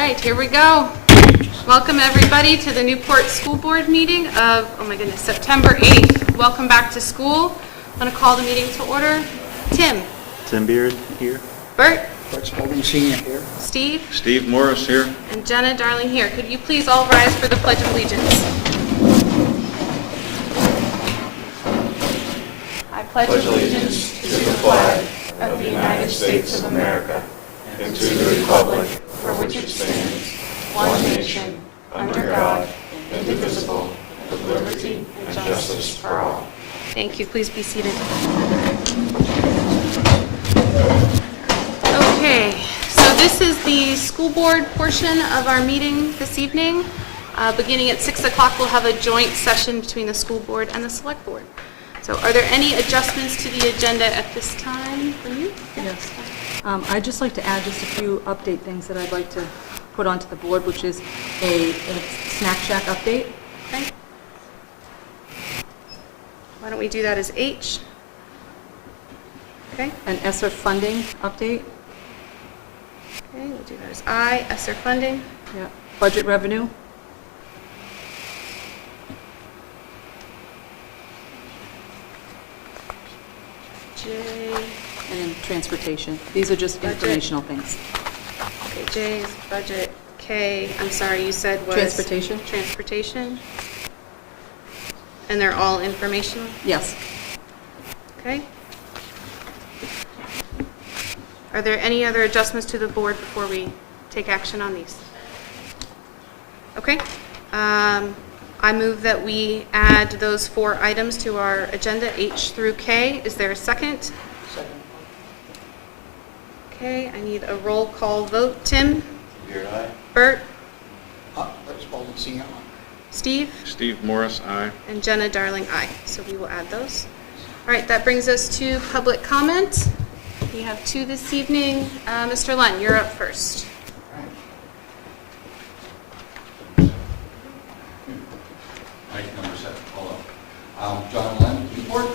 right, here we go. Welcome everybody to the Newport School Board meeting of, oh my goodness, September 8th. Welcome back to school. I'm going to call the meeting to order. Tim. Tim Beard here. Bert. Bert Spalding Senior here. Steve. Steve Morris here. And Jenna Darling here. Could you please all rise for the Pledge of Allegiance? I pledge allegiance to the flag of the United States of America and to the republic for which it stands, one nation, under God, indivisible, with liberty and justice for all. Thank you. Please be seated. Okay, so this is the school board portion of our meeting this evening. Beginning at 6 o'clock, we'll have a joint session between the school board and the select board. So are there any adjustments to the agenda at this time from you? Yes. I'd just like to add just a few update things that I'd like to put onto the board, which is a snack shack update. Okay. Why don't we do that as H? Okay. An ESSER funding update. Okay, we'll do that as I. ESSER funding. Yeah. Budget revenue. J. And transportation. These are just Budget. informational things. Okay, J is budget. K, I'm sorry, you said was? Transportation. Transportation. And they're all informational? Yes. Okay. Are there any other adjustments to the board before we take action on these? Okay. I move that we add those 4 items to our agenda, H through K. Is there a second? Second. Okay, I need a roll call vote. Tim? Beard, aye. Bert? Bert Spalding Senior. Steve? Steve Morris, aye. And Jenna Darling, aye. So we will add those. All right, that brings us to public comment. We have 2 this evening. Mr. Lunn, you're up first. Number 7, hello. John Lennon, Newport.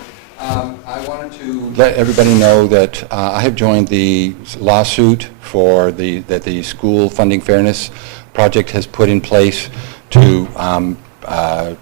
I wanted to let everybody know that I have joined the lawsuit for that the school funding fairness project has put in place to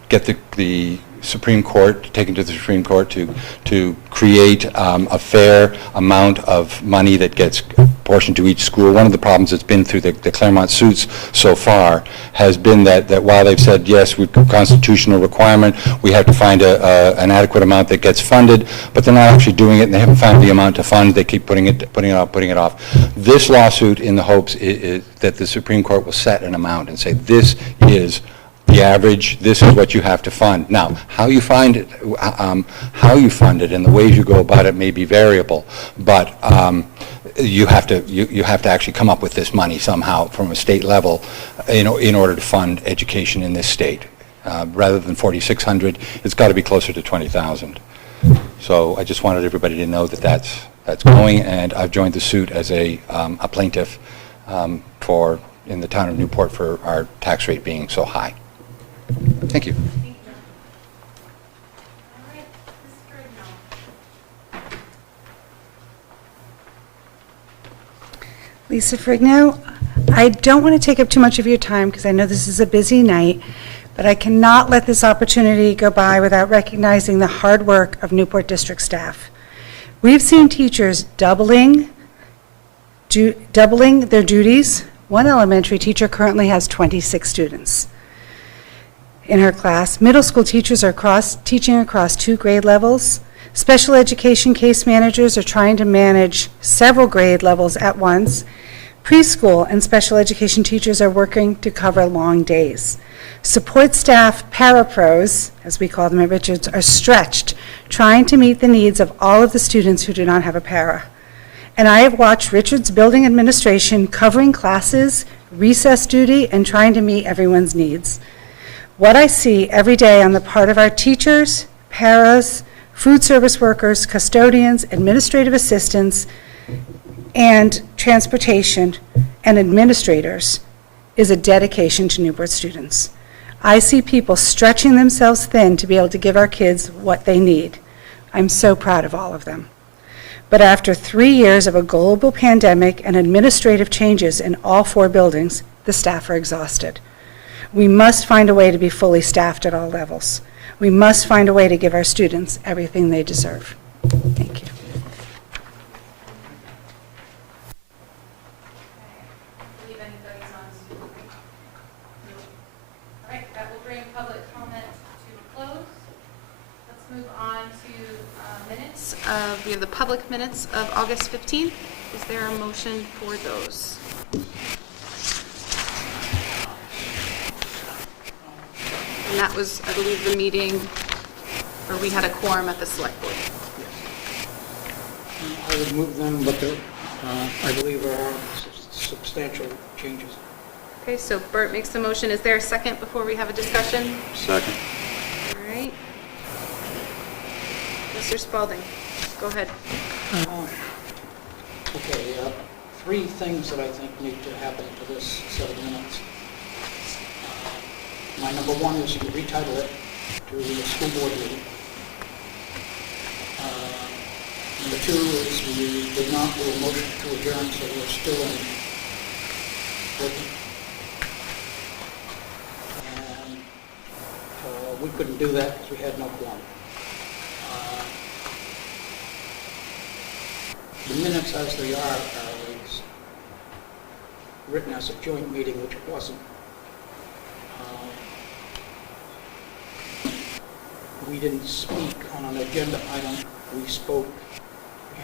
get the Supreme Court, taken to the Supreme Court to create a fair amount of money that gets apportioned to each school. One of the problems that's been through the Claremont suits so far has been that while they've said, yes, we've got constitutional requirement, we have to find an adequate amount that gets funded, but they're not actually doing it, and they haven't found the amount to fund. They keep putting it off. This lawsuit, in the hopes is that the Supreme Court will set an amount and say, this is the average, this is what you have to fund. Now, how you fund it and the ways you go about it may be variable, but you have to actually come up with this money somehow from a state level in order to fund education in this state. Rather than $4,600, it's got to be closer to $20,000. So I just wanted everybody to know that that's going, and I've joined the suit as a plaintiff in the town of Newport for our tax rate being so high. Thank you. Lisa Frigno, I don't want to take up too much of your time because I know this is a busy night, but I cannot let this opportunity go by without recognizing the hard work of Newport District staff. We've seen teachers doubling their duties. One elementary teacher currently has 26 students in her class. Middle school teachers are teaching across 2 grade levels. Special education case managers are trying to manage several grade levels at once. Preschool and special education teachers are working to cover long days. Support staff, parapros, as we call them at Richards, are stretched, trying to meet the needs of all of the students who do not have a para. And I have watched Richards building administration covering classes, recess duty, and trying to meet everyone's needs. What I see every day on the part of our teachers, paras, food service workers, custodians, administrative assistants, and transportation and administrators is a dedication to Newport students. I see people stretching themselves thin to be able to give our kids what they need. I'm so proud of all of them. But after 3 years of a global pandemic and administrative changes in all 4 buildings, the staff are exhausted. We must find a way to be fully staffed at all levels. We must find a way to give our students everything they deserve. Thank you. I believe anybody's on Zoom. No. All right, that will bring public comment to a close. Let's move on to minutes. We have the public minutes of August 15th. Is there a motion for those? And that was, I believe, the meeting where we had a quorum at the select board. I would move them, but there, I believe there are substantial changes. Okay, so Bert makes the motion. Is there a second before we have a discussion? Second. All right. Mr. Spalding, go ahead. Okay, three things that I think need to happen to this set of minutes. My number one is to retitle it to the school board meeting. Number two is we did not do a motion to adjourn, so we're still in working. And we couldn't do that because we had no quorum. The minutes as they are written as a joint meeting, which it wasn't. We didn't speak on an agenda item, we spoke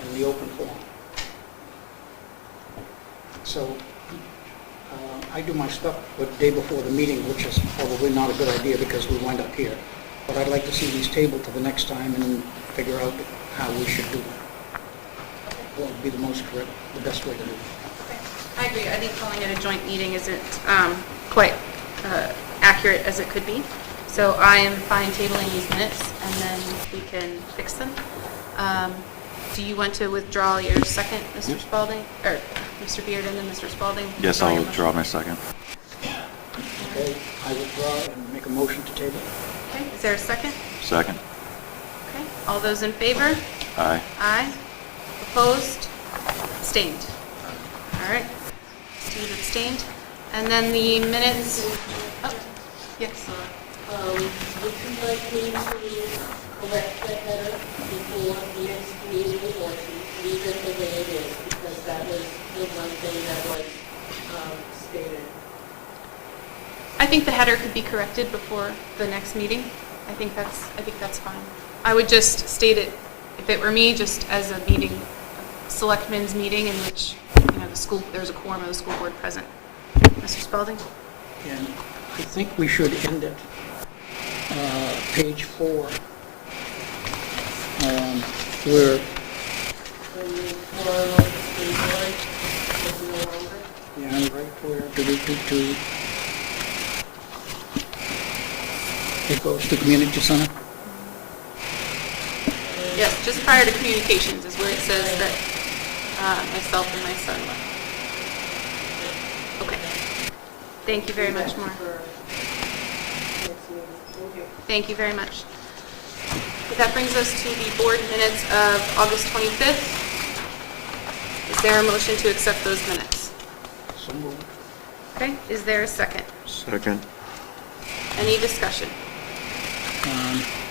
in the open forum. So I do my stuff the day before the meeting, which is probably not a good idea because we wind up here. But I'd like to see these tabled to the next time and figure out how we should do it. What would be the most correct, the best way to do it. I agree. I think calling it a joint meeting isn't quite accurate as it could be. So I am fine tabling these minutes, and then we can fix them. Do you want to withdraw your second, Mr. Spalding? Or Mr. Beard and then Mr. Spalding? Yes, I'll withdraw my second. Okay, I withdraw and make a motion to table. Okay, is there a second? Second. Okay, all those in favor? Aye. Aye. Opposed? Abstained. All right. Steve abstained. And then the minutes. Oh, yes. Would you like me to correct that header before the next meeting, or to leave it the way it is? Because that was the one thing that was stated. I think the header could be corrected before the next meeting. I think that's fine. I would just state it, if it were me, just as a meeting, a selectmen's meeting in which, there's a quorum of the school board present. Mr. Spalding? And I think we should end it, page 4, where, yeah, right where, it goes to community center. Yes, just prior to communications is where it says that myself and my son left. Okay. Thank you very much, Maura. Thank you very much. That brings us to the board minutes of August 25th. Is there a motion to accept those minutes? So moved. Okay, is there a second? Second. Any discussion?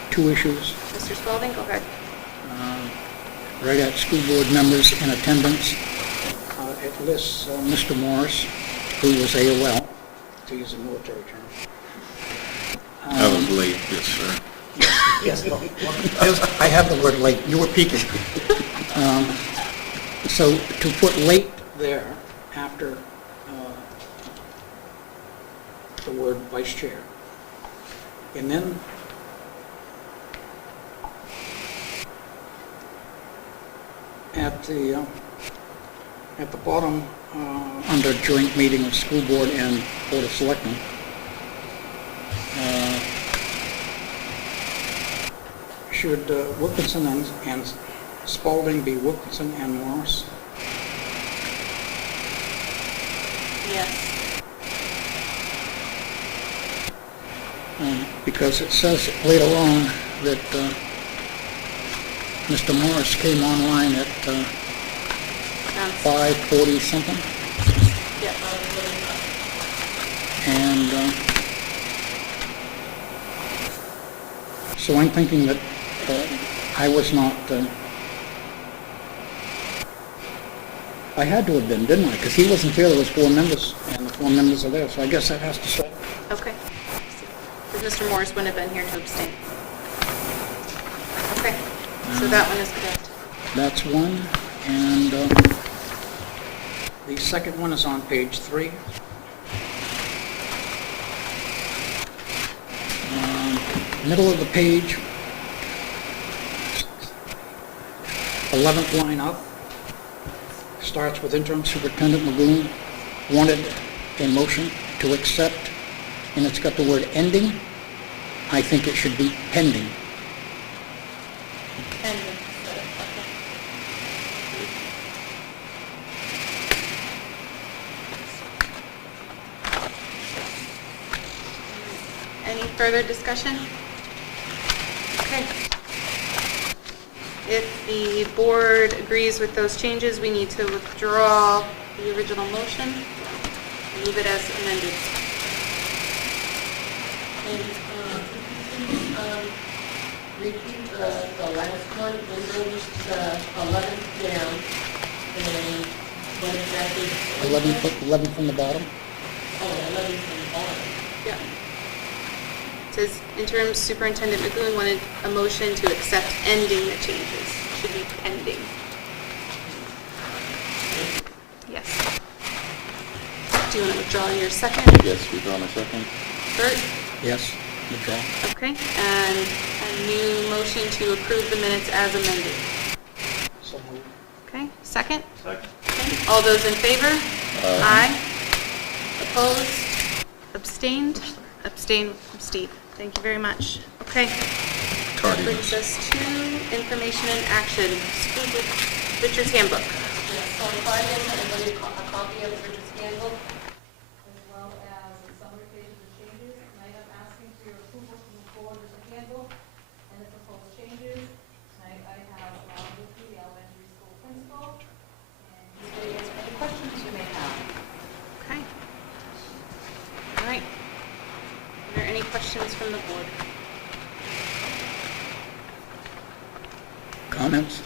Two issues. Mr. Spalding, go ahead. Right at school board members in attendance. It lists Mr. Morris, who was AOL, to use a military term. I was late, yes, sir. Yes, well, I have the word late. You were peeking. So to put late there after the word vice chair. And then at the bottom, under joint meeting of school board and board of selectmen, should Wilkinson and Spalding be Wilkinson and Morris? Yes. Because it says later on that Mr. Morris came online at 5:40 something. Yeah. And so I'm thinking that I was not, I had to have been, didn't I? Because he wasn't there, there was 4 members, and the 4 members are there, so I guess that has to stay. Okay. Because Mr. Morris wouldn't have been here to abstain. Okay, so that one is correct. That's one, and the second one is on page 3. Middle of the page, 11th line up, starts with interim superintendent Magoon wanted a motion to accept, and it's got the word ending. I think it should be pending. Any further discussion? Okay. If the board agrees with those changes, we need to withdraw the original motion, move it as amended. And, repeat the last one, and those, 11th down, and what exactly? 11 from the bottom. Oh, 11 from the bottom. Yeah. It says interim superintendent Magoon wanted a motion to accept ending the changes. Should be pending. Yes. Do you want to withdraw your second? Yes, withdraw my second. Bert? Yes, withdraw. Okay, and a new motion to approve the minutes as amended. So moved. Okay, second? Second. Okay, all those in favor? Aye. Opposed? Abstained? Abstained from Steve. Thank you very much. Okay. That brings us to information and action. School book, Richard's handbook. Yes, so on Friday, I sent everybody a copy of Richard's handbook, As well as a summary page of the changes. Tonight I'm asking for your approval to move forward with the handbook and the proposed changes. Tonight I have Rob with me, the elementary school principal, and he's ready to answer any questions you may have. Okay. All right. Are there any questions from the board? Comments?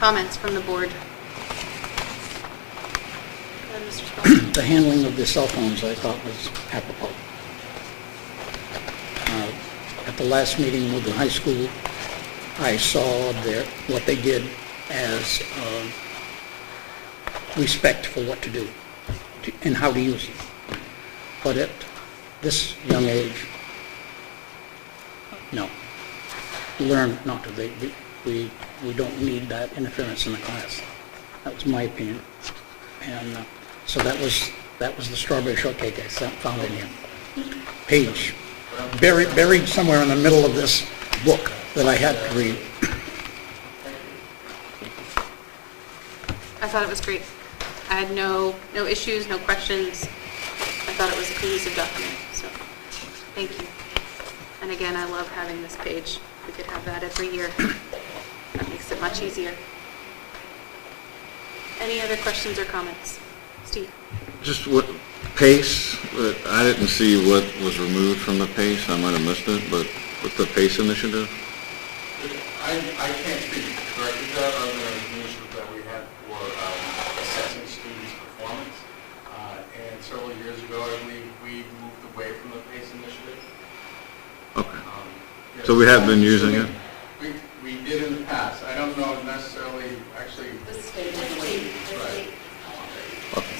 Comments from the board? Go ahead, Mr. Spelman. The handling of the cell phones, I thought, was apropos. At the last meeting with the high school, I saw what they did as respect for what to do and how to use it. But at this young age, no. Learn not to. We don't need that interference in the class. That was my opinion. And so that was the strawberry shortcake I found in here. Page, buried somewhere in the middle of this book that I had to read. I thought it was great. I had no issues, no questions. I thought it was a cohesive document, so thank you. And again, I love having this page. We could have that every year. That makes it much easier. Any other questions or comments? Steve? Just what, PACE, I didn't see what was removed from the PACE, I might have missed it, but with the PACE initiative? I can't speak directly to that, other than an initiative that we had for assessing students' performance. And several years ago, I believe, we moved away from the PACE initiative. Okay. Yeah, So we have been using it? We did in the past. I don't know necessarily, actually. the state regulated. Right. Okay.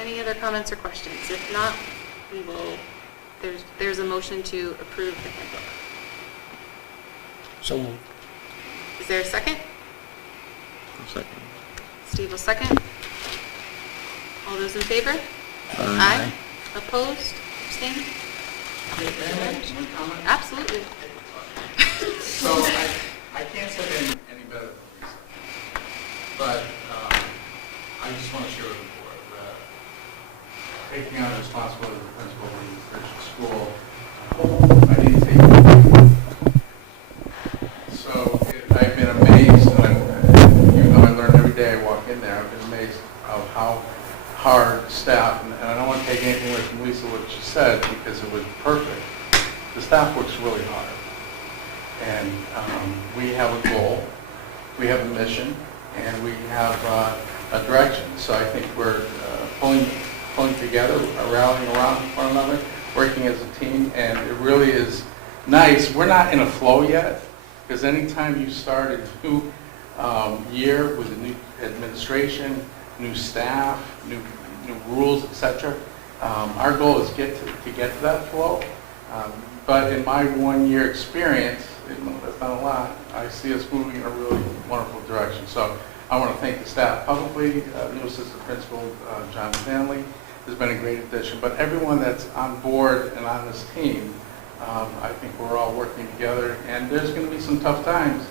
Any other comments or questions? If not, we will, there's a motion to approve the handbook. So moved. Is there a second? Second. Steve will second. All those in favor? Aye. Opposed? Abstained? May I make one comment? Absolutely. So I can't say it any better than Lisa, but I just want to share with the board that taking on the responsibility of the principal of the Christian school, I didn't take it. So I've been amazed, and even though I learn every day I walk in there, staff works really hard. And we have a goal, we have a mission, and we have a direction. So I think we're pulling together, rallying around one another, working as a team, and it really is nice. We're not in a flow yet, because anytime you start a new year with a new administration, new staff, new rules, etc., our goal is to get to that flow. But in my 1 year experience, that's not a lot, I see us moving in a really wonderful direction. So I want to thank the staff publicly. New assistant principal John Stanley has been a great addition. But everyone that's on board and on this team, I think we're all working together. And there's going to be some tough times,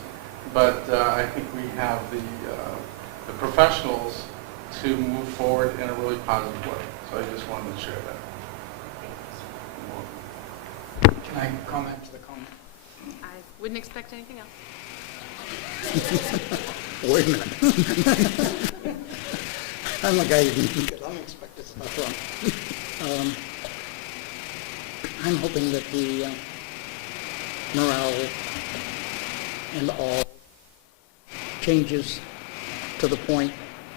but I think we have the professionals to move forward in a really positive way. So I just wanted to share that. Can I comment to the comment? I wouldn't expect anything else. Wait a minute. I'm the guy who can get unexpected stuff wrong. I'm hoping that the morale and all changes to the point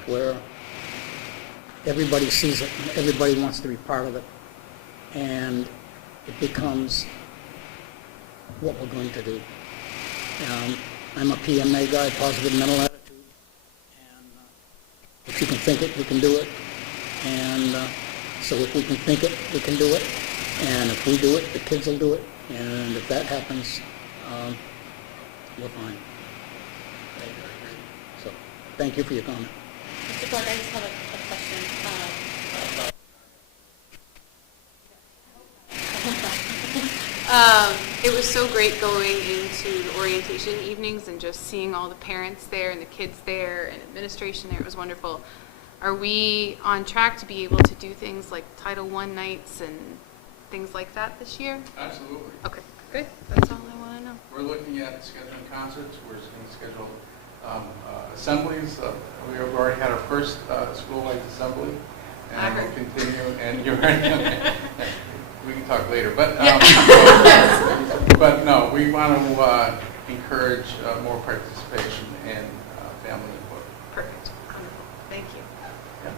where everybody sees it and everybody wants to be part of it, and it becomes what we're going to do. I'm a PMA guy, positive mental attitude, and if you can think it, you can do it. And so if we can think it, we can do it. And if we do it, the kids will do it. And if that happens, we're fine. So thank you for your comment. Mr. Clark, I just have a question. It was so great going into the orientation evenings and just seeing all the parents there and the kids there and administration there. It was wonderful. Are we on track to be able to do things like Title I nights and things like that this year? Absolutely. Okay, good. That's all I want to know. We're looking at scheduling concerts. We're just going to schedule assemblies. We've already had our first school-wide assembly, and we'll continue. And you're right. We can talk later, but but no, we want to encourage more participation and family input. Perfect. Wonderful. Thank you. Yeah.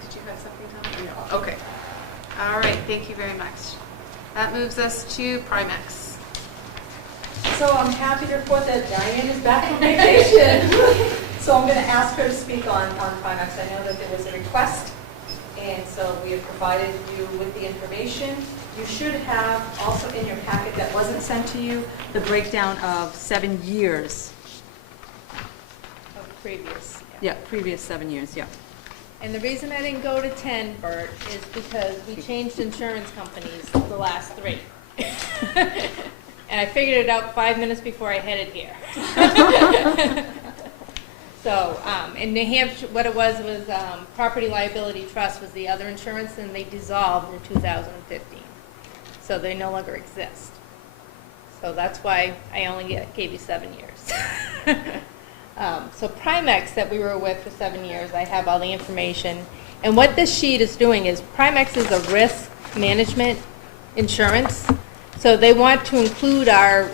Did you have something, Tom? Yeah. Okay. All right. Thank you very much. That moves us to Primex. So I'm happy to report that Diane is back on vacation. So I'm going to ask her to speak on Primex. I know that there was a request, and so we have provided you with the information. You should have also in your packet that wasn't sent to you, the breakdown of 7 years. Of previous. Yeah, previous 7 years, yeah. And the reason I didn't go to 10, Bert, is because we changed insurance companies the last 3. And I figured it out 5 minutes before I headed here. So, in New Hampshire, what it was Property Liability Trust was the other insurance, and they dissolved in 2015. So they no longer exist. So that's why I only gave you 7 years. So Primex that we were with for 7 years, I have all the information. And what this sheet is doing is Primex is a risk management insurance. So they want to include our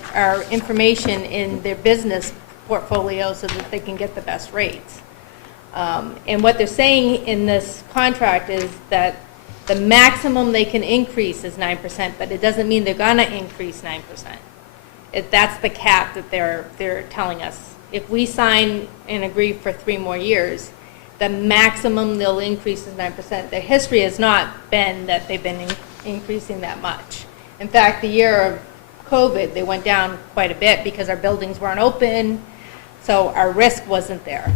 information in their business portfolio so that they can get the best rates. And what they're saying in this contract is that the maximum they can increase is 9%, but it doesn't mean they're going to increase 9%. That's the cap that they're telling us. If we sign and agree for 3 more years, the maximum they'll increase is 9%. Their history has not been that they've been increasing that much. In fact, the year of COVID, they went down quite a bit because our buildings weren't open, so our risk wasn't there.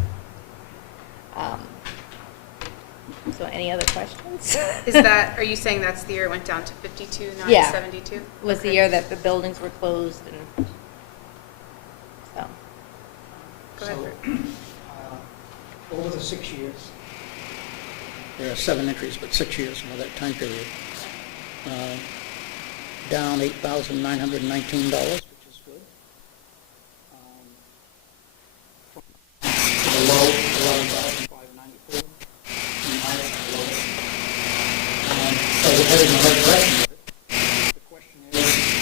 So any other questions? Are you saying that's the year it went down to 52,972? It was the year that the buildings were closed, and so. Go ahead, Bert. Over the 6 years, there are 7 entries, but 6 years over that time period, down $8,919, which is good. To the low, $11,594, and high to the low. So we're heading in the right direction with it. The question is,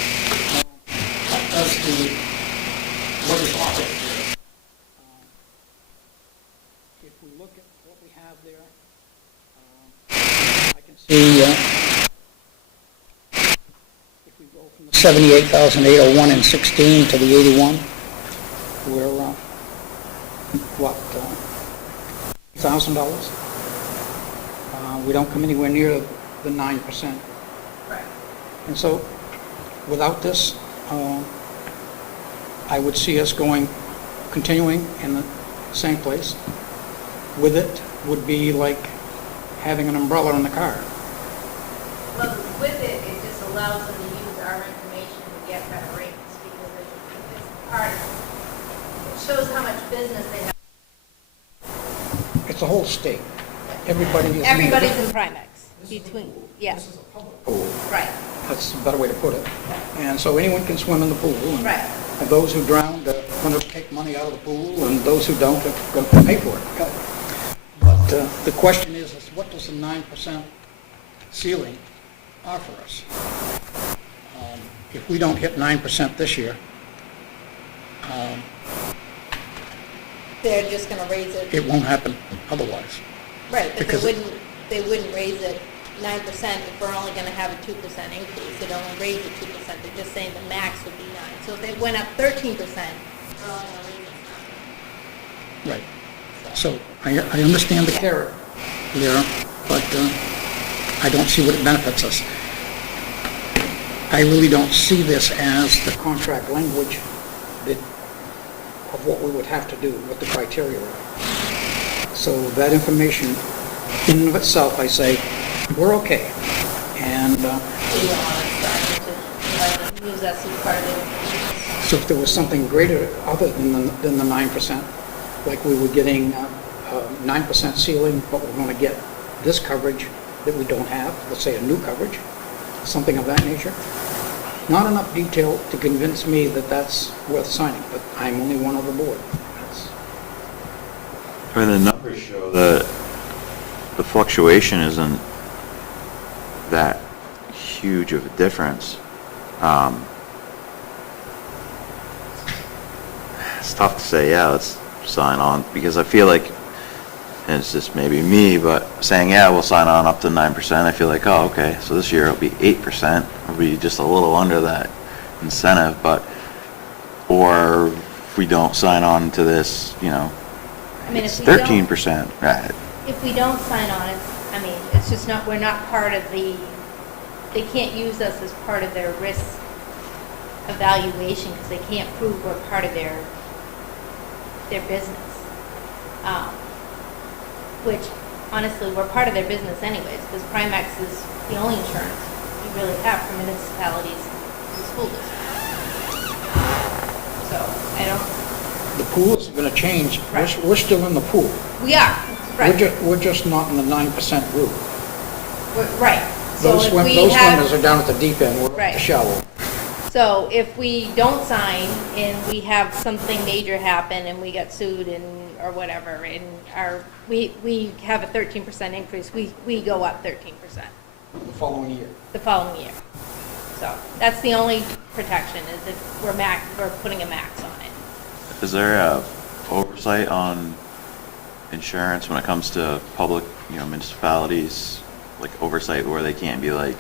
to what is offered. If we look at what we have there, I can see if we go from the 78,801 in 16 to the 81, we're, what, $1,000? We don't come anywhere near the 9%. Right. And so, without this, I would see us continuing in the same place. With it would be like having an umbrella in the car. Well, with it, it just allows them to use our information to get better rates because it's part of it. It shows how much business they have. It's the whole state. Everybody is. Everybody's in Primex between, yes, Pool. right, That's a better way to put it. And so anyone can swim in the pool. right. And those who drown are going to take money out of the pool, and those who don't are going to pay for it. But the question is what does the 9% ceiling offer us? If we don't hit 9% this year, They're just gonna raise it, it won't happen otherwise. right, but because- they wouldn't raise it 9% if we're only gonna have a 2% increase. They'd only raise it 2%, they're just saying the max would be 9. So if they went up 13%, we're only gonna raise it 9. Right. So I understand the carrot there, but I don't see what it benefits us. I really don't see this as the contract language of what we would have to do, what the criteria are. So that information, in and of itself, I say, we're okay. And So you don't want to start to use us as part of their business. so if there was something greater other than the 9%, like we were getting 9% ceiling, but we're going to get this coverage that we don't have, let's say a new coverage, something of that nature. Not enough detail to convince me that that's worth signing, but I'm only one of the board. I mean, the numbers show that the fluctuation isn't that huge of a difference. It's tough to say, yeah, let's sign on, because I feel like, and it's just maybe me, but saying, yeah, we'll sign on up to 9%, I feel like, oh, okay, so this year it'll be 8%, it'll be just a little under that incentive, but, or if we don't sign on to this, you know, I mean, it's if we don't- 13%, right? If we don't sign on, it's just not, we're not part of they can't use us as part of their risk evaluation because they can't prove we're part of their business. Which, honestly, we're part of their business anyways, because Primex is the only insurance you really have for municipalities and school districts. So, I don't, The pool is going to change. Right. We're still in the pool. we are, right, We're just not in the 9% group. right. So Those if we swimmers have, are down at the deep end, we're at Right. the shallow. so if we don't sign and we have something major happen and we get sued or whatever, and we have a 13% increase, we go up 13% The following year. the following year. So that's the only protection, is if we're putting a max on it. Is there a oversight on insurance when it comes to public, municipalities, like oversight where they can't be like,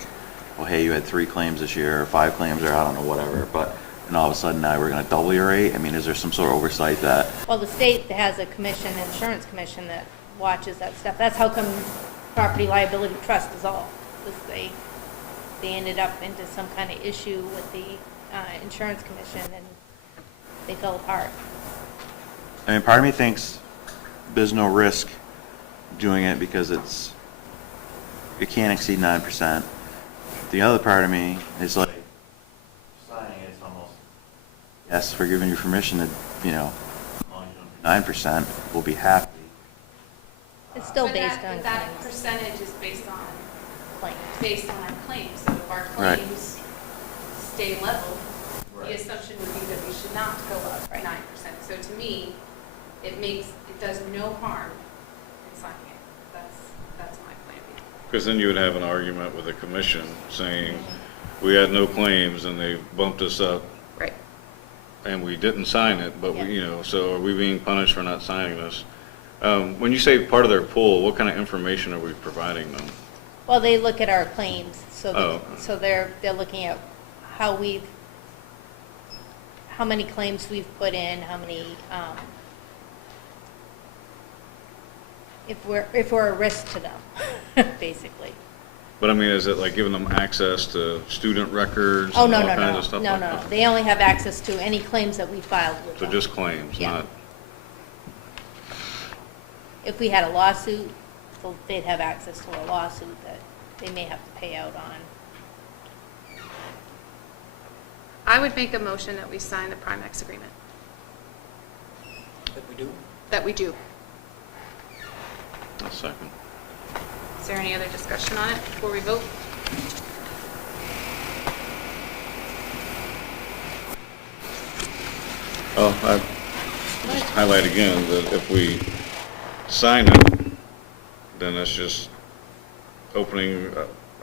well, hey, you had 3 claims this year, or 5 claims, or I don't know, whatever, but, and all of a sudden now we're going to double your rate? I mean, is there some sort of oversight that, Well, the state has a commission, insurance commission, that watches that stuff. That's how come property liability trust dissolved, because they ended up into some kind of issue with the insurance commission, and they fell apart. I mean, part of me thinks there's no risk doing it because it can't exceed 9%. The other part of me is like, signing it, it's almost, yes, we're giving you permission to, as long as you don't do 9%, we'll be happy. It's still But based on that claims. percentage is based on Claims. our claims. So if our Right. claims stay level, Right. the assumption would be that we should not go up Right. 9%. So to me, it does no harm in signing it. That's my plan. Because then you would have an argument with the commission saying, we had no claims and they bumped us up. Right. and we didn't sign it, but Yeah. we, so are we being punished for not signing this? When you say part of their pool, what kind of information are we providing them? Well, they look at our claims, so, Oh. so they're looking at how many claims we've put in, how many, if we're a risk to them, basically. But I mean, is it like giving them access to student records Oh, and no, all no, kinds no, of stuff no, like no, that? they only have access to any claims that we filed with So them. just claims, Yeah. not, If we had a lawsuit, so they'd have access to a lawsuit that they may have to pay out on. I would make a motion that we sign the Primex agreement, That we do. that we do. a second. Is there any other discussion on it before we vote? Well, I just highlight again that if we sign it, then it's just opening,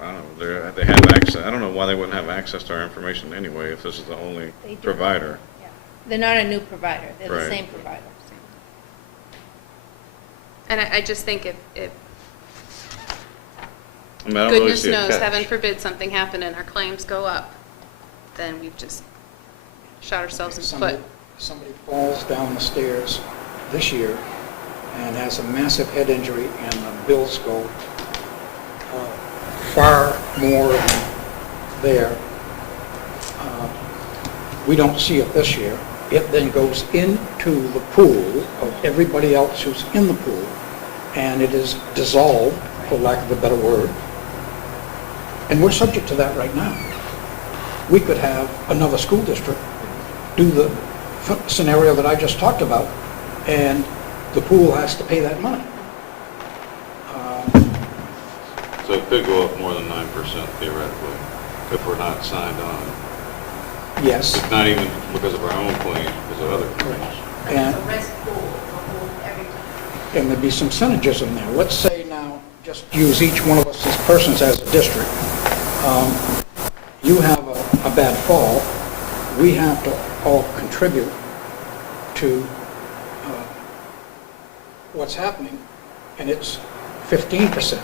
I don't know, they have access, I don't know why they wouldn't have access to our information anyway if this is the only They do. provider. Yeah. They're not a new provider, they're the Right. same provider. And I just think if I mean, I don't really goodness see a knows, catch. heaven forbid something happen and our claims go up, then we've just shot ourselves in the foot. Somebody falls down the stairs this year and has a massive head injury, and the bills go far more than there. We don't see it this year. It then goes into the pool of everybody else who's in the pool, and it is dissolved, for lack of a better word. And we're subject to that right now. We could have another school district do the scenario that I just talked about, and the pool has to pay that money. So it could go up more than 9% theoretically, if we're not signed on. Yes, It's not even because of our own claim, because of other claims. and, It's a risk pool, the whole, everything. and there'd be some percentages in there. Let's say now, just use each one of us as persons as a district. You have a bad fall, we have to all contribute to what's happening, and it's 15%.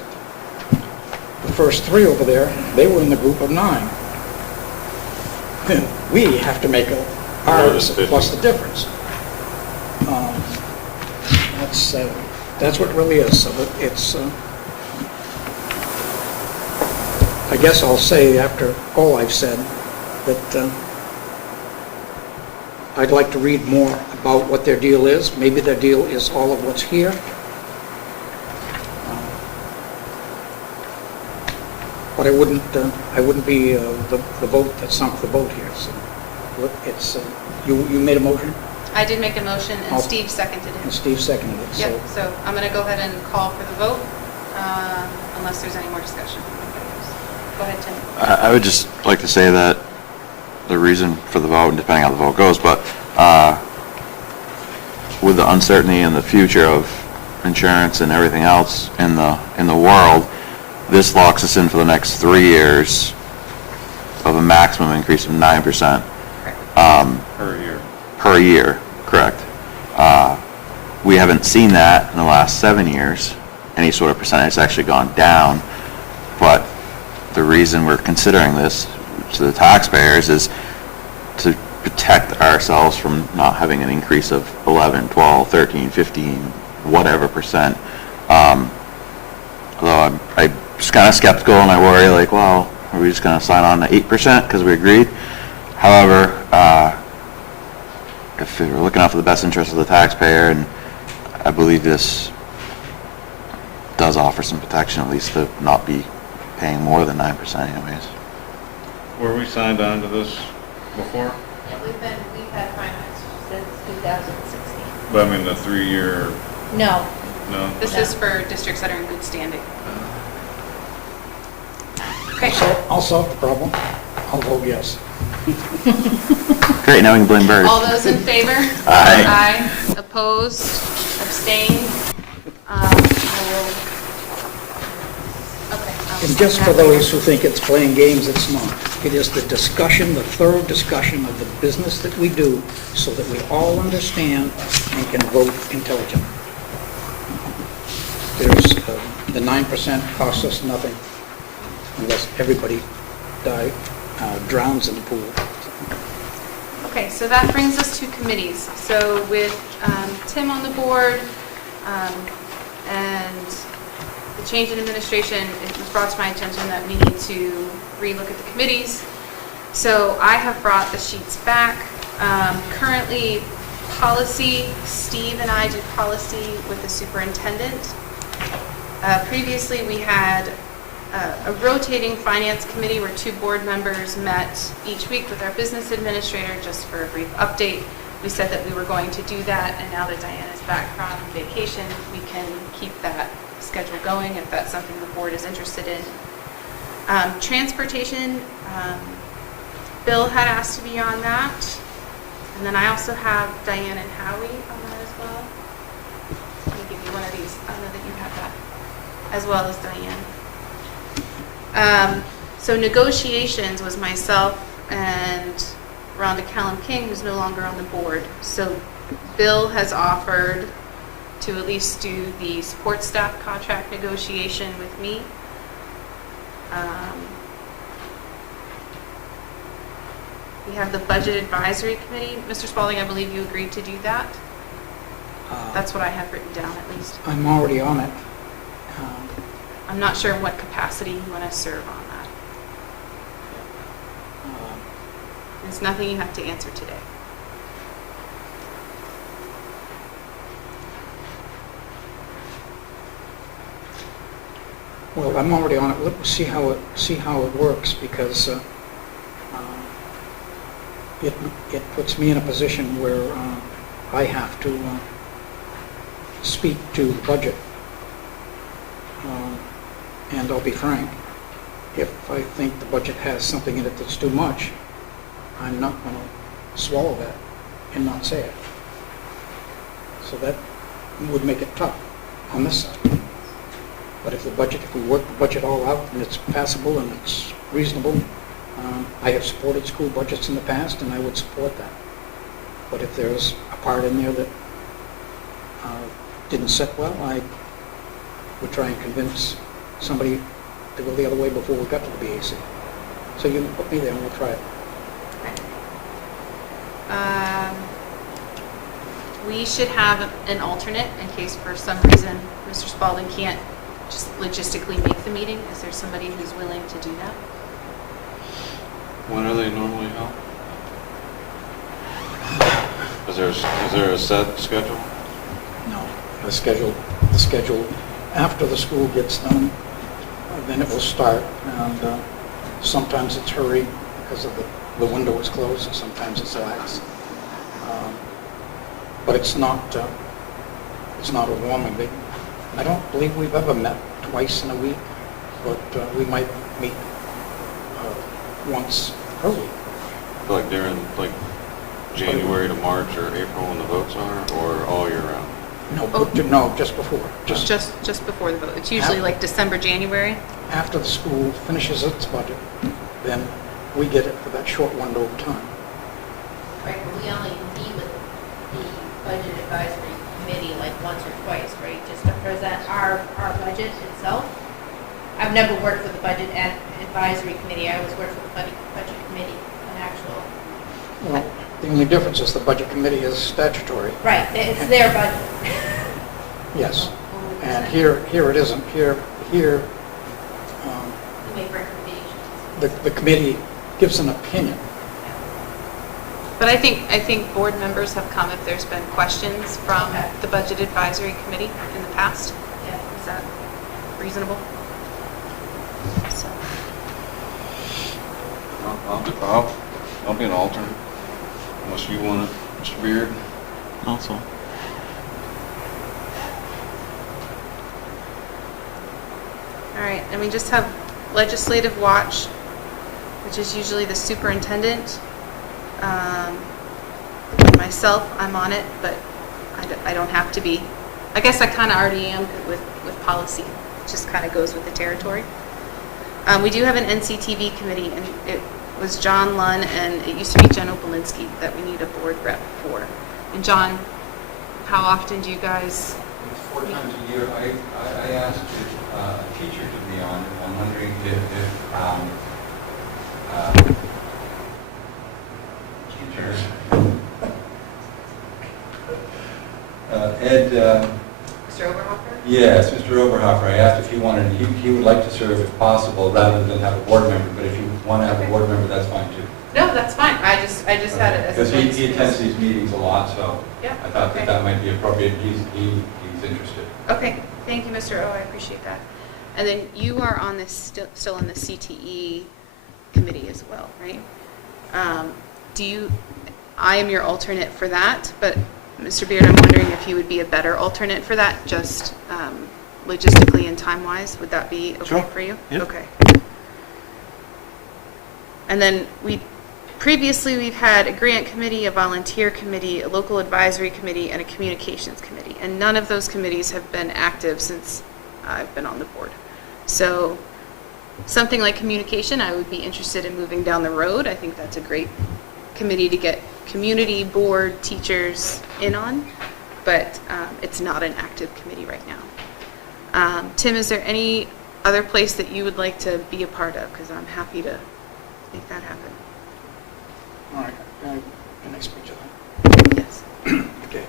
The first three over there, they were in the group of 9. Then we have to make ours plus the difference. That's what it really is. So it's, I guess I'll say after all I've said that I'd like to read more about what their deal is. Maybe their deal is all of what's here. But I wouldn't be the vote that sunk the boat here. So it's, you made a motion, I did make a motion and I'll- Steve seconded and it. Steve seconded it. So Yep, so I'm going to go ahead and call for the vote, unless there's any more discussion. Go ahead, Tim. I would just like to say that the reason for the vote, and depending on how the vote goes, but with the uncertainty in the future of insurance and everything else in the world, this locks us in for the next 3 years of a maximum increase of 9%. Per year, correct. We haven't seen that in the last 7 years. Any sort of percentage has actually gone down, but the reason we're considering this to the taxpayers is to protect ourselves from not having an increase of 11, 12, 13, 15, whatever percent. Although I'm just kind of skeptical and I worry, like, well, are we just going to sign on to 8% because we agreed? However, if we're looking out for the best interest of the taxpayer, and I believe this does offer some protection, at least to not be paying more than 9% anyways. Were we signed on to this before? Yeah, we've had Primex since 2016. But I mean, the 3-year, No, no? This No. is for districts that are in good standing. Okay. so I'll solve the problem. I'll vote yes. Great, now we can blame Bird. All those in favor? Aye. Aye. Opposed? Abstained? I will, okay. I'll And just for send that later. those who think it's playing games, it's not. It is the discussion, the thorough discussion of the business that we do so that we all understand and can vote intelligently. There's, the 9% costs us nothing unless everybody drowns in the pool. Okay, so that brings us to committees. So with Tim on the board and the change in administration, it was brought to my attention that we need to relook at the committees. So I have brought the sheets back. Currently, policy, Steve and I do policy with the superintendent. Previously, we had a rotating finance committee where 2 board members met each week with our business administrator just for a brief update. We said that we were going to do that, and now that Diane is back from vacation, we can keep that schedule going if that's something the board is interested in. Transportation, Bill had asked to be on that, and then I also have Diane and Howie on that as well. Let me give you one of these. I know that you have that, as well as Diane. So negotiations was myself and Rhonda Callum-King, who's no longer on the board. So Bill has offered to at least do the support staff contract negotiation with me. We have the budget advisory committee. Mr. Spalding, I believe you agreed to do that. That's what I have written down, at least. I'm already on it. I'm not sure in what capacity you want to serve on that. It's nothing you have to answer today. Well, I'm already on it. Let's see how it works, because it puts me in a position where I have to speak to the budget. And I'll be frank, if I think the budget has something in it that's too much, I'm not going to swallow that and not say it. So that would make it tough on this side. But if we work the budget all out and it's passable and it's reasonable, I have supported school budgets in the past and I would support that. But if there's a part in there that didn't sit well, I would try and convince somebody to go the other way before we got to the BAC. So you can put me there and we'll try it. We should have an alternate in case for some reason Mr. Spalding can't just logistically make the meeting. Is there somebody who's willing to do that? When are they normally held? Is there a set schedule? No, the schedule after the school gets done, then it will start, and sometimes it's hurried because of the window is closed, and sometimes it's lax. But it's not overwhelming. I don't believe we've ever met twice in a week, but we might meet once per week. Like during January to March or April when the votes are, or all year round? No, just before. Just before the vote. It's usually like December, January. After the school finishes its budget, then we get it for that short window of time. Right, but we only meet with the budget advisory committee like once or twice, right? Just to present our budget itself. I've never worked for the budget advisory committee. I always worked for the budget committee, an actual. Well, the only difference is the budget committee is statutory. Right, it's their budget. Yes, and here it isn't. Here, You make recommendations. the committee gives an opinion. But I think board members have come if there's been questions from the budget advisory committee in the past. Yeah. Is that reasonable? So, I'll be an alternate, unless you want it, Mr. Beard. Also. all right, and we just have legislative watch, which is usually the superintendent. Myself, I'm on it, but I don't have to be. I guess I kind of already am with policy. It just kind of goes with the territory. We do have an NCTV committee, and was John Lunn, and it used to be Jen Opolinsky that we need a board rep for. And John, how often do you guys? It's 4 times a year. I asked if, a teacher to be on, and I'm wondering if teachers, Ed, Mr. Oberhofer? yes, Mr. Oberhofer, I asked if he wanted, he would like to serve if possible, rather than have a board member, but if you want to have a board member, that's fine too. No, that's fine. I just had it as a. Because he attends these meetings a lot, so Yeah, I thought okay. that might be appropriate. He's interested. Okay, thank you, Mr. O, I appreciate that. And then you are on this, still on the CTE committee as well, right? I am your alternate for that, but Mr. Beard, I'm wondering if you would be a better alternate for that, just logistically and time-wise, would that be okay Sure. for you? Yep. Okay. And then previously we've had a grant committee, a volunteer committee, a local advisory committee, and a communications committee. And none of those committees have been active since I've been on the board. So something like communication, I would be interested in moving down the road. I think that's a great committee to get community, board, teachers in on, but it's not an active committee right now. Tim, is there any other place that you would like to be a part of? Because I'm happy to make that happen. All right, can I speak to that? Yes. Okay.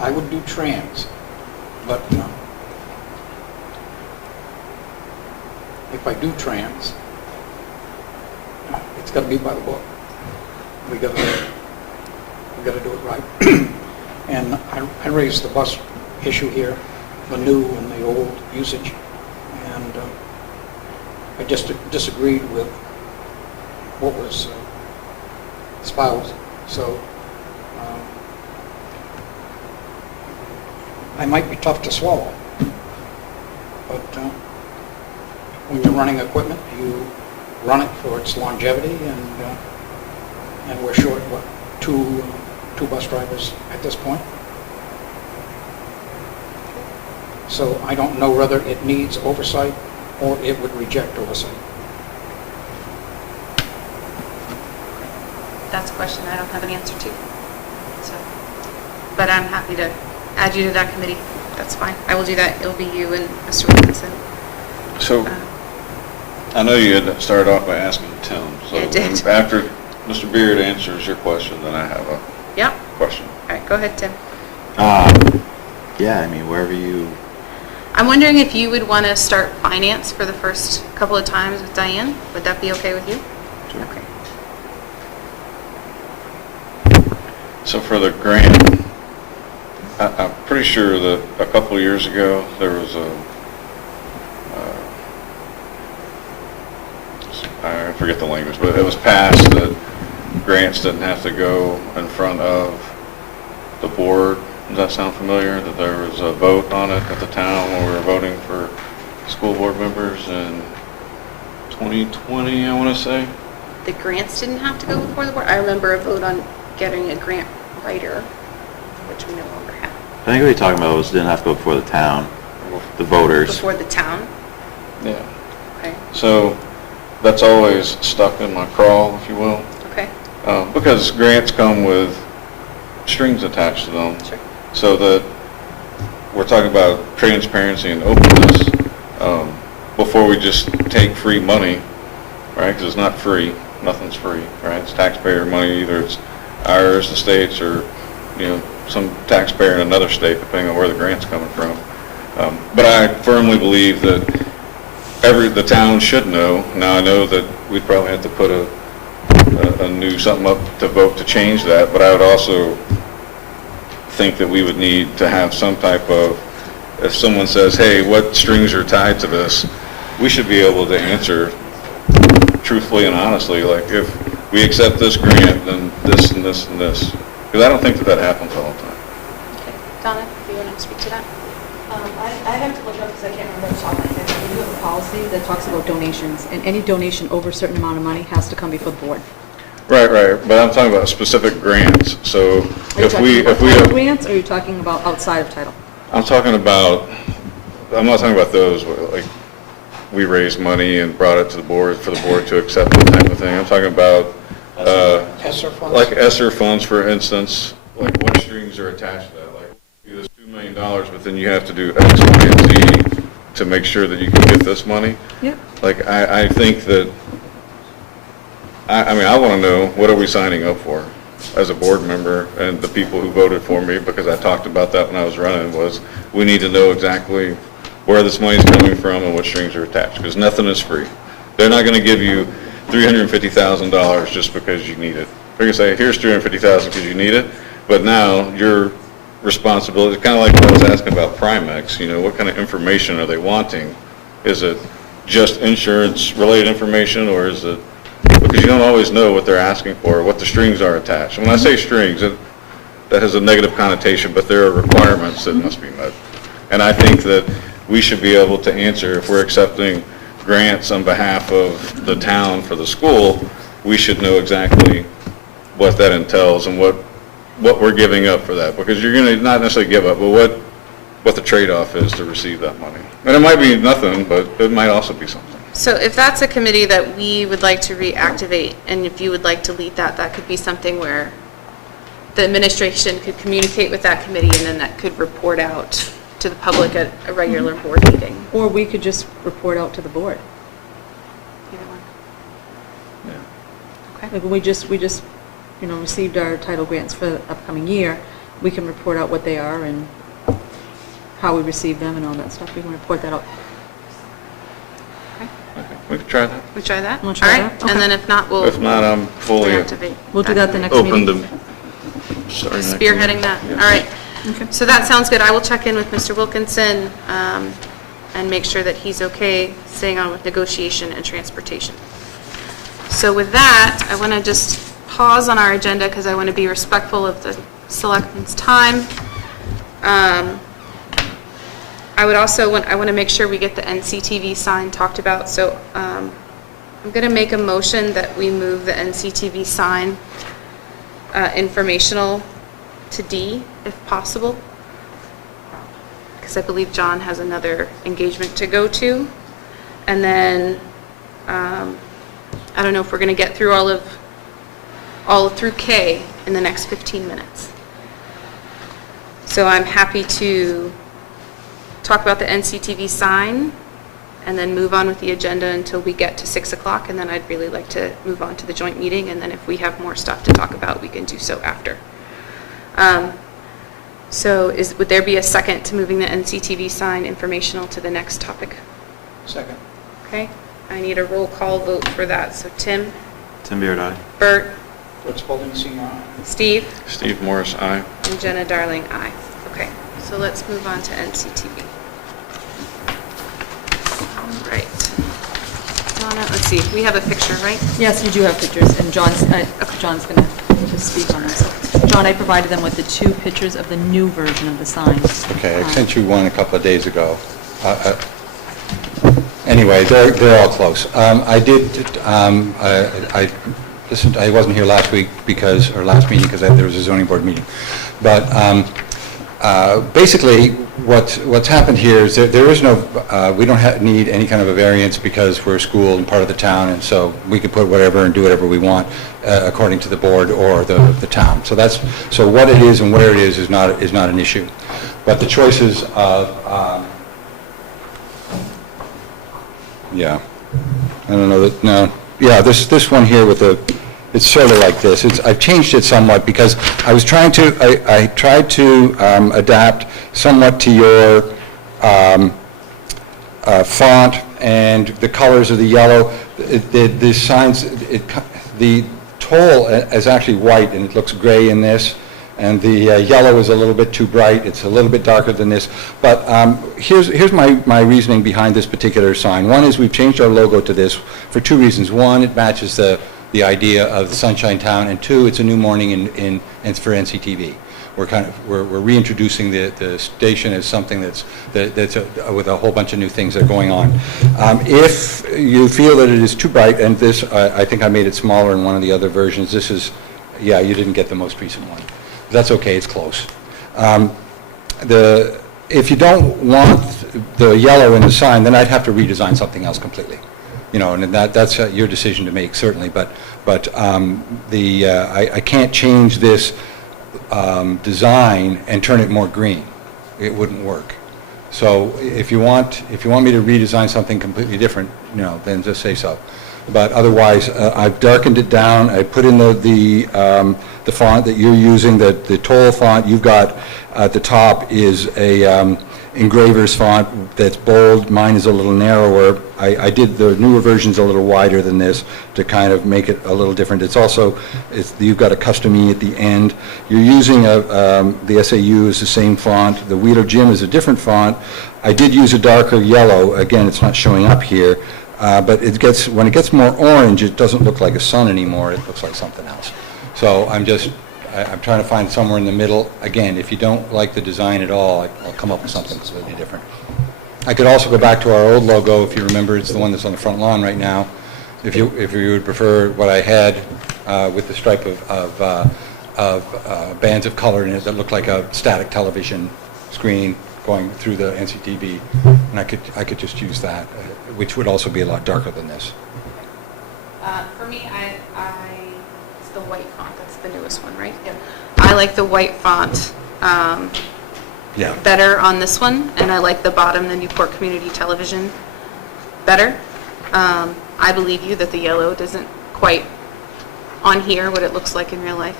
I would do trans, but if I do trans, it's got to be by the book. We got to do it right. And I raised the bus issue here, the new and the old usage, and I just disagreed with what was espoused. So I might be tough to swallow, but when you're running equipment, you run it for its longevity, and we're short, what, two bus drivers at this point. So I don't know whether it needs oversight or it would reject oversight. That's a question I don't have an answer to. So, but I'm happy to add you to that committee. That's fine. I will do that. It'll be you and Mr. Wilkinson. So, I know you had started off by asking Tim, so Yeah, I did. after Mr. Beard answers your question, then I have a Yep. question. All right, go ahead, Tim. Yeah, I mean, wherever you, I'm wondering if you would want to start finance for the first couple of times with Diane. Would that be okay with you? Sure. Okay. So for the grant, I'm pretty sure that a couple of years ago, there was I forget the language, but it was passed that grants didn't have to go in front of the board. Does that sound familiar? That there was a vote on it at the town when we were voting for school board members in 2020, I want to say. The grants didn't have to go before the board. I remember a vote on getting a grant writer, which we no longer have. I think what you're talking about was didn't have to go before the town, the voters. Before the town? Yeah. Okay. So that's always stuck in my craw, if you will. Okay. Because grants come with strings attached to them. Sure. So that we're talking about transparency and openness before we just take free money, right? Because it's not free. Nothing's free, right? It's taxpayer money. Either it's ours, the state's, or some taxpayer in another state, depending on where the grant's coming from. But I firmly believe that the town should know. Now I know that we'd probably have to put a new something up to vote to change that, but I would also think that we would need to have some type of, if someone says, hey, what strings are tied to this, we should be able to answer truthfully and honestly, like, if we accept this grant, then this and this and this. Because I don't think that happens all the time. Okay. Donna, do you want to speak to that? I have to look up because I can't remember the top of my head. We do have a policy that talks about donations, and any donation over a certain amount of money has to come before the board. Right, but I'm talking about specific grants. So Are you if talking we about title have, grants, or are you talking about outside of title? I'm not talking about those, like, we raised money and brought it to the board for the board to accept that type of thing. I'm talking about, ESSER funds? like ESSER funds, for instance, like what strings are attached to that? Like, there's $2 million, but then you have to do X, Y, and Z to make sure that you can get this money. Yep. Like, I think that, I mean, I want to know, what are we signing up for as a board member, and the people who voted for me, because I talked about that when I was running, was we need to know exactly where this money's coming from and what strings are attached, because nothing is free. They're not going to give you $350,000 just because you need it. They're going to say, here's $350,000 because you need it, but now your responsibility, kind of like what I was asking about Primex, you know, what kind of information are they wanting? Is it just insurance-related information, or is it, because you don't always know what they're asking for, what the strings are attached. And when I say strings, that has a negative connotation, but there are requirements that must be met. And I think that we should be able to answer, if we're accepting grants on behalf of the town for the school, we should know exactly what that entails and what we're giving up for that. Because you're going to not necessarily give up, but what the trade-off is to receive that money. And it might be nothing, but it might also be something. So if that's a committee that we would like to reactivate, and if you would like to lead that, that could be something where the administration could communicate with that committee, and then that could report out to the public at a regular board meeting. Or we could just report out to the board. Either one. Yeah. Okay. Like when we just, received our title grants for the upcoming year, we can report out what they are and how we received them and all that stuff. We can report that out. Okay, we could try that. We try that? We'll try All right. that? Okay. And then if not, we'll If not, I'm fully reactivate. We'll do that the next open meeting. to starting that Spearheading that? committee. All right. Okay. So that sounds good. I will check in with Mr. Wilkinson and make sure that he's okay staying on with negotiation and transportation. So with that, I want to just pause on our agenda because I want to be respectful of the selectmen's time. I would also I want to make sure we get the NCTV sign talked about. So I'm going to make a motion that we move the NCTV sign informational to D, if possible, because I believe John has another engagement to go to. And then, I don't know if we're going to get through all through K in the next 15 minutes. So I'm happy to talk about the NCTV sign and then move on with the agenda until we get to 6 o'clock, and then I'd really like to move on to the joint meeting, and then if we have more stuff to talk about, we can do so after. So would there be a second to moving the NCTV sign informational to the next topic? Second. Okay, I need a roll call vote for that. So Tim, Beard, aye. Bert, Fritz Spalding, Senior. Steve, Steve Morris, aye. and Jenna Darling, aye. Okay, so let's move on to NCTV. All right. Donna, let's see, we have a picture, right? Yes, you do have pictures, and John's going to speak on this. John, I provided them with the two pictures of the new version of the sign. Okay, I sent you one a couple of days ago. Anyway, they're all close. I listened, I wasn't here last week or last meeting because there was a zoning board meeting. But basically, what's happened here is there is no, we don't need any kind of a variance because we're a school and part of the town, and so we can put whatever and do whatever we want according to the board or the town. So what it is and where it is not an issue. But the choices of, yeah, I don't know that, no, yeah, this one here with it's sort of like this. I've changed it somewhat because I tried to adapt somewhat to your font and the colors of the yellow. The signs, the toll is actually white and it looks gray in this, and the yellow is a little bit too bright. It's a little bit darker than this. But here's my reasoning behind this particular sign. One is we've changed our logo to this for two reasons. One, it matches the idea of the Sunshine Town, and two, it's a new morning and it's for NCTV. We're reintroducing the station as something that's with a whole bunch of new things that are going on. If you feel that it is too bright, and this, I think I made it smaller in one of the other versions. This is, yeah, you didn't get the most recent one. That's okay, it's close. If you don't want the yellow in the sign, then I'd have to redesign something else completely. You know, and that's your decision to make, certainly, but I can't change this design and turn it more green. It wouldn't work. So if you want me to redesign something completely different, you know, then just say so. But otherwise, I've darkened it down. I put in the font that you're using, the Toll font you've got at the top is a engraver's font that's bold. Mine is a little narrower. I did the newer version's a little wider than this to kind of make it a little different. You've got a custom E at the end. You're using the SAU is the same font. The Wheeler Gym is a different font. I did use a darker yellow. Again, it's not showing up here, but when it gets more orange, it doesn't look like a sun anymore. It looks like something else. So I'm trying to find somewhere in the middle. Again, if you don't like the design at all, I'll come up with something completely different. I could also go back to our old logo, if you remember. It's the one that's on the front lawn right now. If you would prefer what I had with the stripe of bands of color in it that looked like a static television screen going through the NCTV, and I could just use that, which would also be a lot darker than this. For me, it's the white font. That's the newest one, right? Yeah. I like the white font better on this one, and I like the bottom, the Newport Community Television, better. I believe you that the yellow doesn't quite on here what it looks like in real life.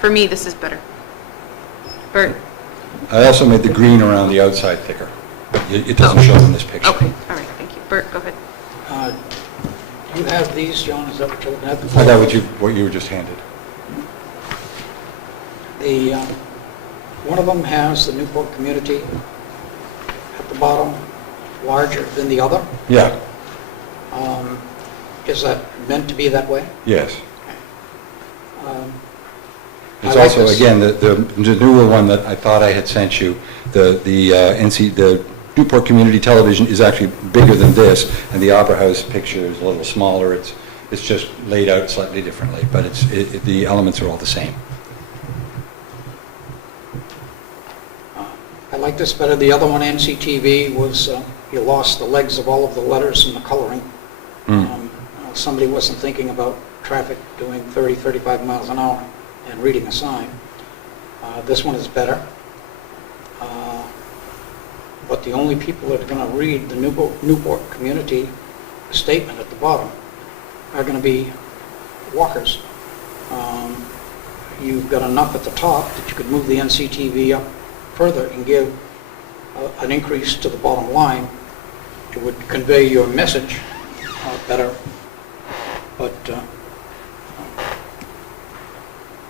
For me, this is better. Bert? I also made the green around the outside thicker. It doesn't show in this picture. Okay, all right, thank you. Bert, go ahead. You have these, John, is that what you're looking at? I thought what you were just handed. One of them has the Newport Community at the bottom, larger than the other. Yeah. Is that meant to be that way? Yes. I It's like also, this. again, the newer one that I thought I had sent you, the Newport Community Television is actually bigger than this, and the Opera House picture is a little smaller. It's just laid out slightly differently, but the elements are all the same. I like this better. The other one, NCTV, was you lost the legs of all of the letters and the coloring. Somebody wasn't thinking about traffic doing 30, 35 miles an hour and reading a sign. This one is better. But the only people that are going to read the Newport Community statement at the bottom are going to be walkers. You've got enough at the top that you could move the NCTV up further and give an increase to the bottom line. It would convey your message better, but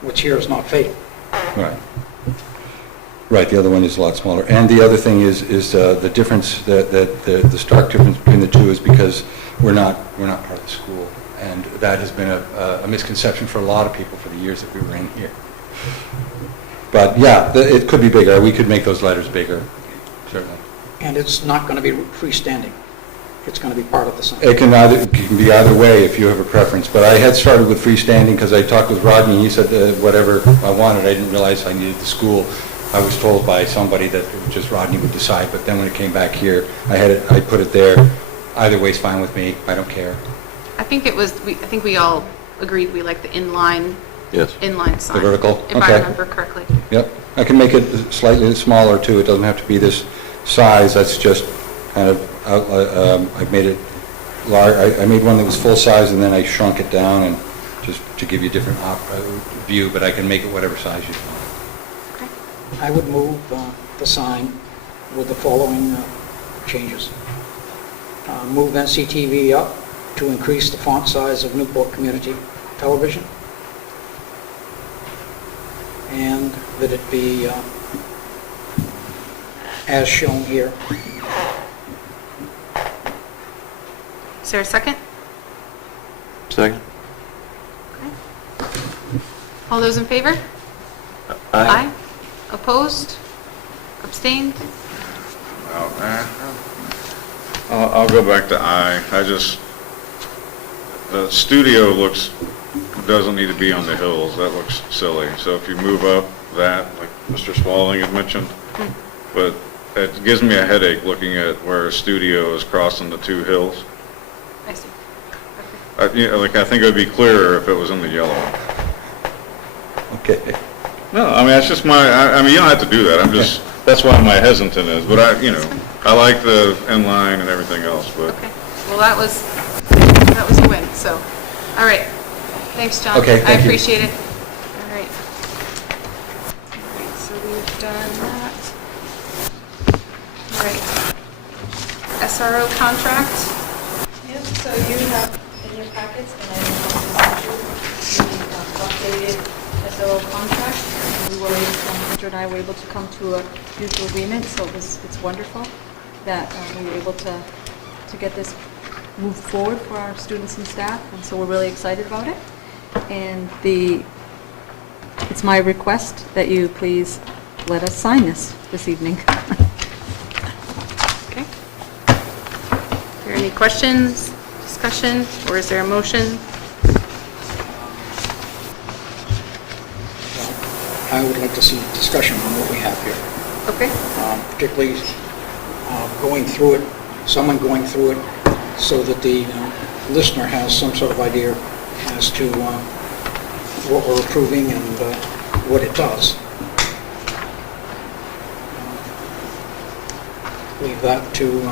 what's here is not fatal. Right. Right, the other one is a lot smaller. And the other thing is the difference, the stark difference between the two is because we're not part of the school. And that has been a misconception for a lot of people for the years that we were in here. But yeah, it could be bigger. We could make those letters bigger, certainly. And it's not going to be freestanding. It's going to be part of the sign. It can be either way if you have a preference. But I had started with freestanding because I talked with Rodney and he said whatever I wanted. I didn't realize I needed the school. I was told by somebody that it was just Rodney would decide. But then when it came back here, I put it there. Either way's fine with me. I don't care. I think we all agreed we like the inline sign. The vertical? If I remember correctly. Yep. I can make it slightly smaller too. It doesn't have to be this size. That's just kind of, I've made it large. I made one that was full size and then I shrunk it down and just to give you a different view, but I can make it whatever size you want. I would move the sign with the following changes. Move NCTV up to increase the font size of Newport Community Television, and that it be as shown here. Is there a second? Second? Okay. All those in favor? Aye. Opposed? Abstained? I'll go back to I. The studio doesn't need to be on the hills. That looks silly. So if you move up that, like Mr. Spalding had mentioned, but it gives me a headache looking at where a studio is crossing the two hills. I see. Like, I think it would be clearer if it was in the yellow. Okay. No, I mean, that's just I mean, you don't have to do that, I'm just, that's why my hesitant is, but I like the inline and everything else, but. Okay, well, that was a win, so, all right. Thanks, John. Okay, I thank you. appreciate it. All right. All right, so we've done that. All right. SRO contract. Yep, so you have in your packets, and I will send you the updated SRO contract. Richard and I were able to come to a mutual agreement, so it's wonderful that we were able to get this moved forward for our students and staff, and so we're really excited about it. And it's my request that you please let us sign this evening. Okay. Are there any questions, discussion, or is there a motion? I would like to see discussion on what we have here, Okay. particularly someone going through it so that the listener has some sort of idea as to what we're approving and what it does. Leave that to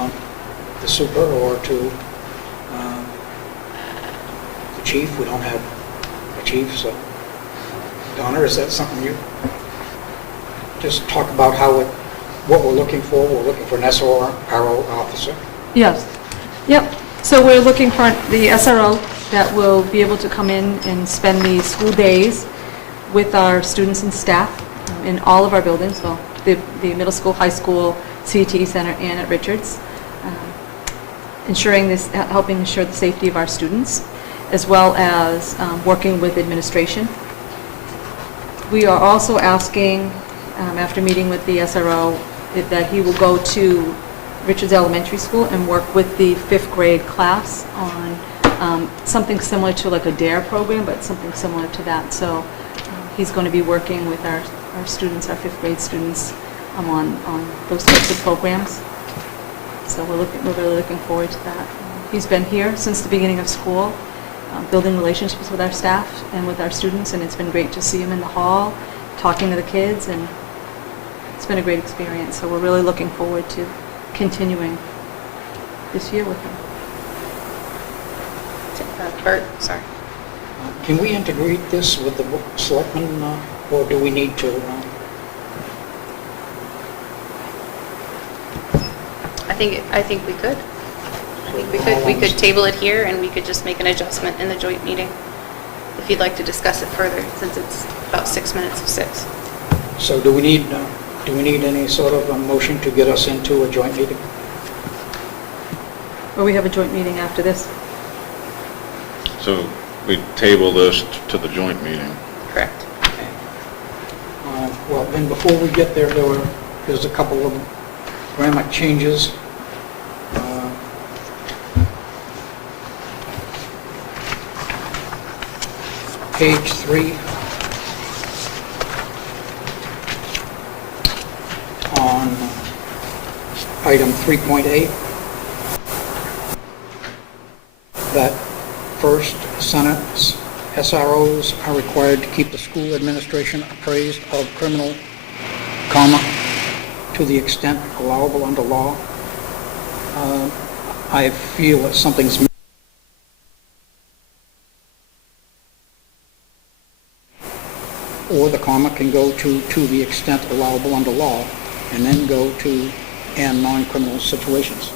the super or to the chief. We don't have a chief, so. Donna, is that something you just talk about what we're looking for? We're looking for an SRO officer. Yes. Yep. So we're looking for the SRO that will be able to come in and spend the school days with our students and staff in all of our buildings, well, the middle school, high school, CET Center, and at Richards, helping ensure the safety of our students, as well as working with administration. We are also asking, after meeting with the SRO, that he will go to Richards Elementary School and work with the 5th grade class on something similar to like a DARE program, but something similar to that. So he's going to be working with our students, our 5th grade students, on those types of programs. So we're really looking forward to that. He's been here since the beginning of school, building relationships with our staff and with our students, and it's been great to see him in the hall, talking to the kids, and it's been a great experience. So we're really looking forward to continuing this year with him. Bert, sorry. Can we integrate this with the selectmen, or do we need to? I think we could. We could table it here, and we could just make an adjustment in the joint meeting, if you'd like to discuss it further, since it's about 6 minutes of 6. So do we need any sort of a motion to get us into a joint meeting? Or we have a joint meeting after this. So we table this to the joint meeting. Correct. Okay. Well, then before we get there, there's a couple of grammar changes. Page 3. On item 3.8. That first sentence, SROs are required to keep the school administration appraised of criminal, comma, to the extent allowable under law. I feel that something's or the comma can go to the extent allowable under law, and then go to and non-criminal situations.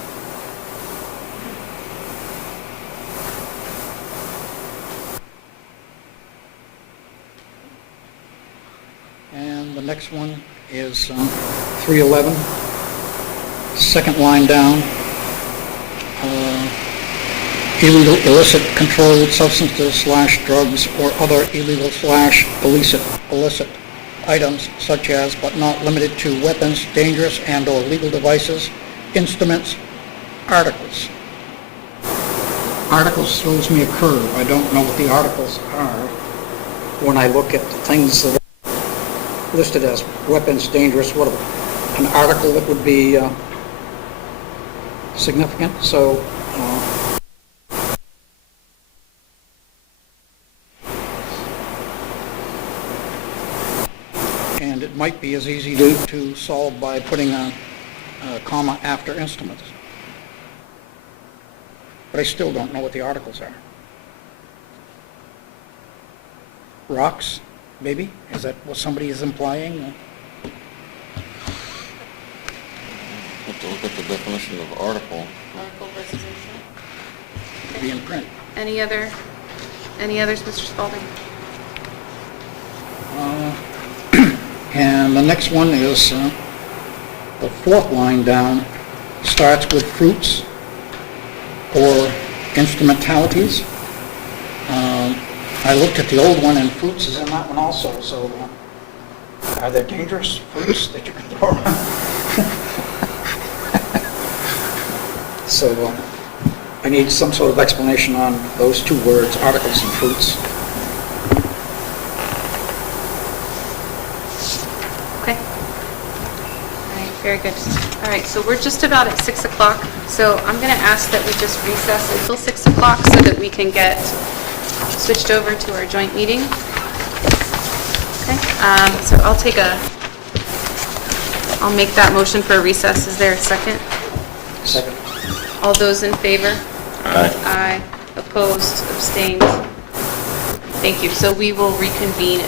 And the next one is 311, second line down. Illegal, illicit, controlled substances / drugs or other illegal / illicit items such as, but not limited to, weapons, dangerous and or legal devices, instruments, articles. Articles throws me a curve. I don't know what the articles are when I look at the things that are listed as weapons, dangerous, whatever. an article that would be significant, so and it might be as easy to solve by putting a comma after instruments. But I still don't know what the articles are. Rocks, maybe? Is that what somebody is implying? Have to look at the definition of article. Article versus instrument. Be in print. Any others, Mr. Spalding? And the next one is, the fourth line down, starts with fruits or instrumentalities. I looked at the old one, and fruits is in that one also, so are there dangerous fruits that you can throw around? So I need some sort of explanation on those two words, articles and fruits. Okay. All right, very good. All right, so we're just about at 6 o'clock, so I'm going to ask that we just recess until 6 o'clock so that we can get switched over to our joint meeting. Okay, so I'll make that motion for a recess. Is there a second? Second. All those in favor? Aye. Aye. Opposed, abstained? Thank you. So we will reconvene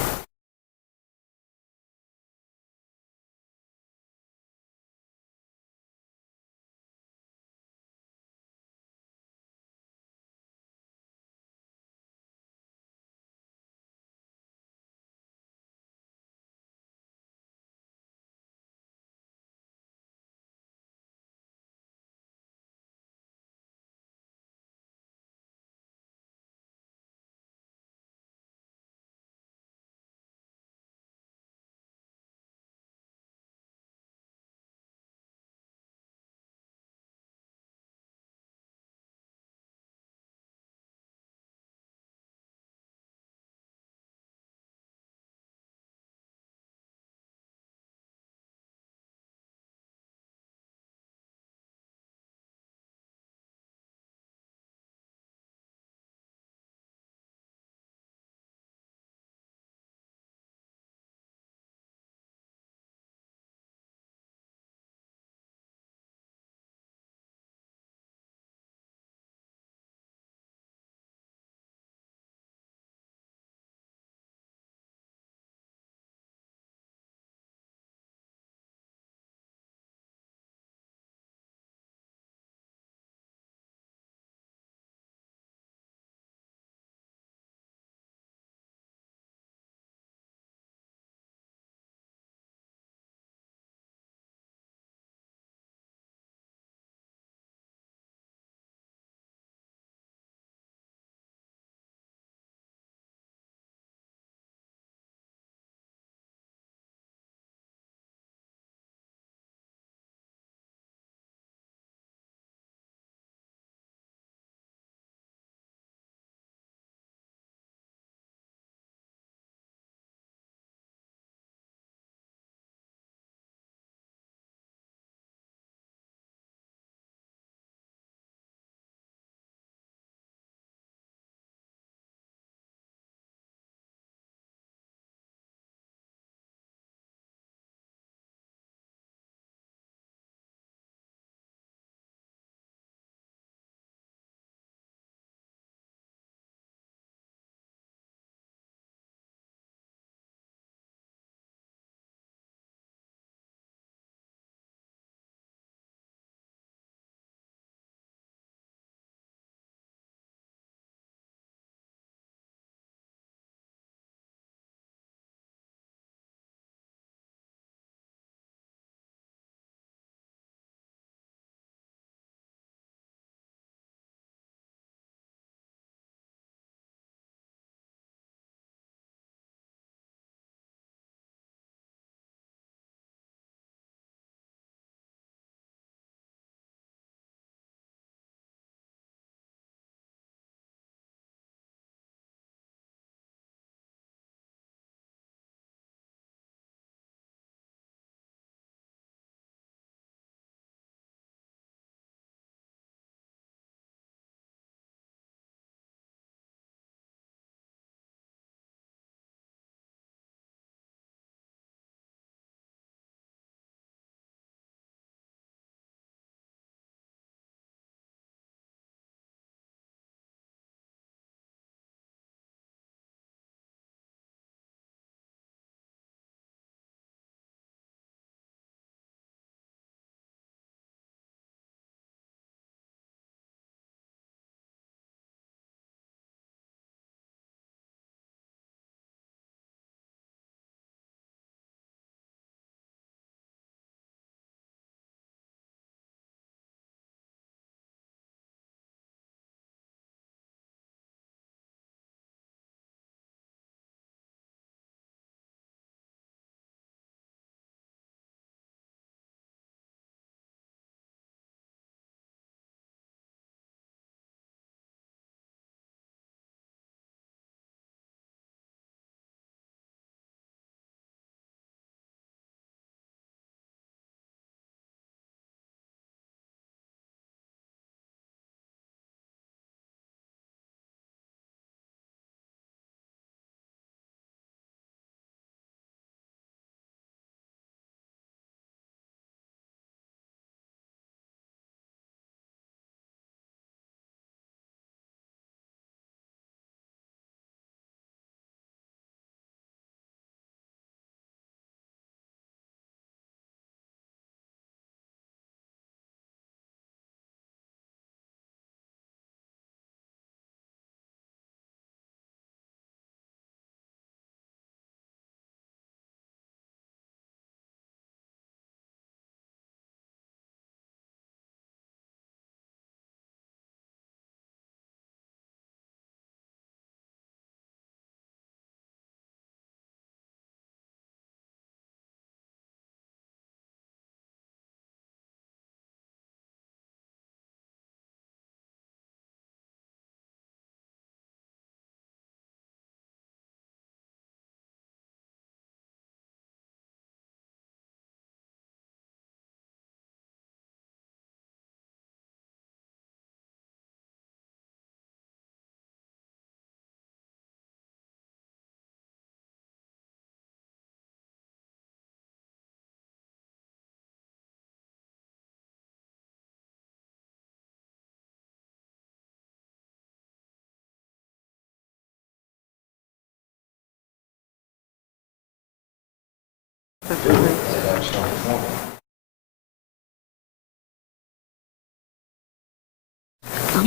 You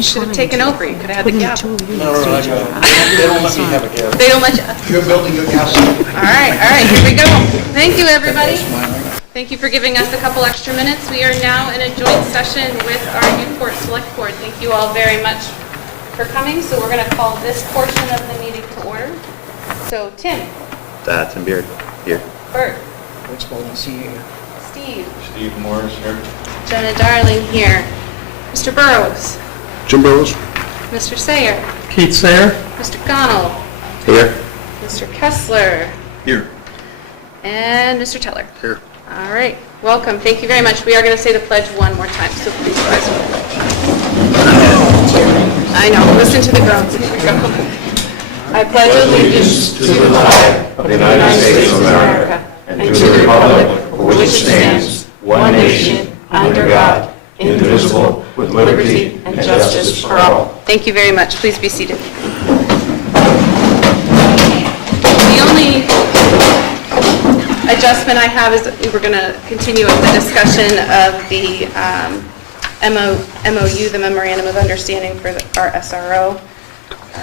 should have taken over, you could have had the gavel. No, they don't let me have a gavel. They don't let you. You're building your castle. All right, here we go. Thank you, everybody. Thank you for giving us a couple extra minutes. We are now in a joint session with our Newport Select Board. Thank you all very much for coming. So we're going to call this portion of the meeting to order. So Tim, Tim Beard, here. Bert, Rich Bowden Senior here. Steve, Steve Morris here. Jenna Darling here, Mr. Burrows, Jim Burrows. Mr. Sayer, Keith Sayer. Mr. Connell, Here. Mr. Kessler, Here. and Mr. Teller. Here. All right, welcome. Thank you very much. We are going to say the pledge one more time, so please rise. I know, listen to the groans. Here we go. I pledge allegiance to the flag of the United States of America and to the republic for which it stands, one nation, under God, indivisible, with liberty and justice for all. Thank you very much. Please be seated. The only adjustment I have is that we're going to continue with the discussion of the MOU, the Memorandum of Understanding for our SRO.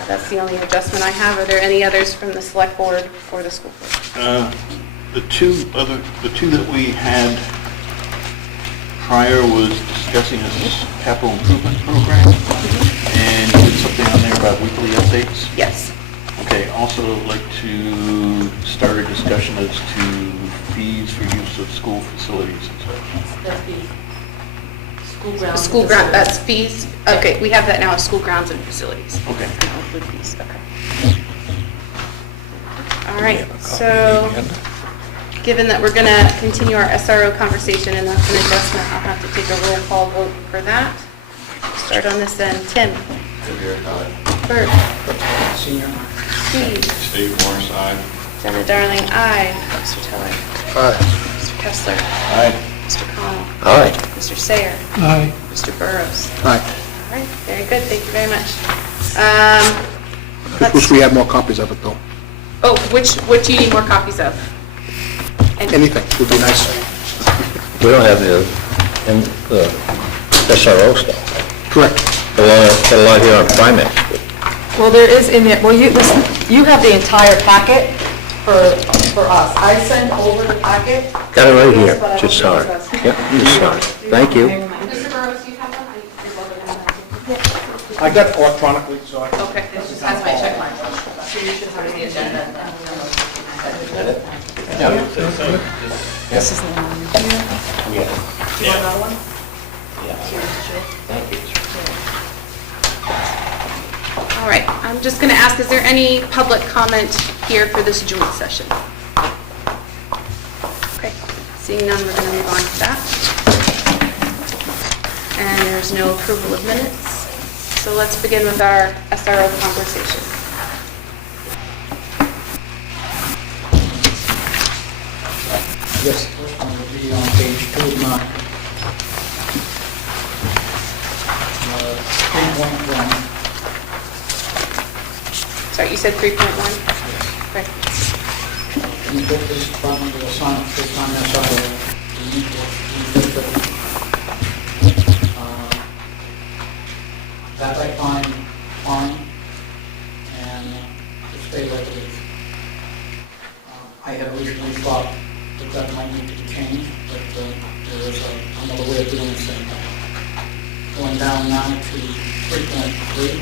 That's the only adjustment I have. Are there any others from the Select Board or the School Board? The two that we had prior was discussing a capital improvement program, and you did something on there about weekly updates. Yes. Okay, also like to start a discussion as to fees for use of school facilities and such. That's the school grounds. School ground, that's fees. Okay, we have that now as school grounds and facilities. Okay. Now include fees, okay. All right, so given that we're going to continue our SRO conversation and that's an adjustment, I'll have to take a roll call vote for that. Start on this end. Tim? Bert? Senior. Steve? Steve Morris, aye. Jenna Darling, aye. Mr. Teller? Aye. Mr. Kessler? Aye. Mr. Connell? Aye. Mr. Sayer? Aye. Mr. Burrows? Aye. All right, very good. Thank you very much. Wish we had more copies of it, though. Oh, what do you need more copies of? Anything would be nice. We don't have the SRO stuff. Correct. A lot here on Primex. Well, there is in there, well, you have the entire packet for us. I sent over the packet. Got it right here, But I just don't saw think it. it's- Yep, just saw it. Thank you. Mr. Burrows, do you have one? You're welcome to have that. I got it electronically, so I... Okay. That's my check mark. So you should have the agenda. This is the one. Do you want another one? All right, I'm just going to ask, is there any public comment here for this joint session? Okay, seeing none, we're going to move on to that. And there's no approval of minutes. So let's begin with our SRO conversation. Yes, first one will be on page 2 of 9. 3.1. Sorry, you said 3.1? Okay. In the police department will assign a full-time SRO to Newport. That I find fine, and to stay like it is. I had originally thought that might need to be changed, but there is another way of doing the same thing. Going down now to 3.3.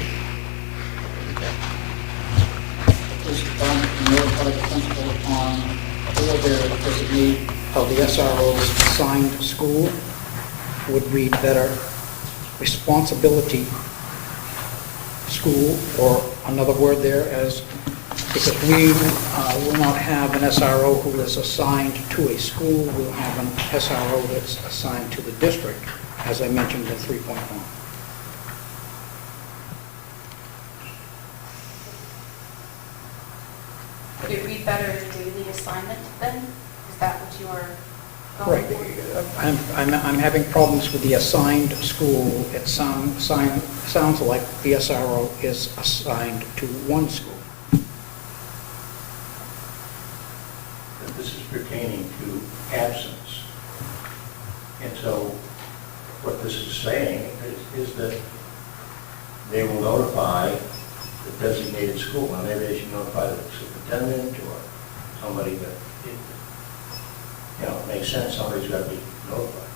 Police department can notify the principal upon or their designee of the SRO's assigned school would read better. Responsibility school, or another word there as, because we will not have an SRO who is assigned to a school, we'll have an SRO that's assigned to the district, as I mentioned in 3.1. Would it read better as daily assignment then? Is that what you are Right. going for? I'm having problems with the assigned school. It sounds like the SRO is assigned to one school. this is pertaining to absence. And so what this is saying is that they will notify the designated school. Now, maybe they should notify the superintendent or somebody that, it makes sense, somebody's got to be notified.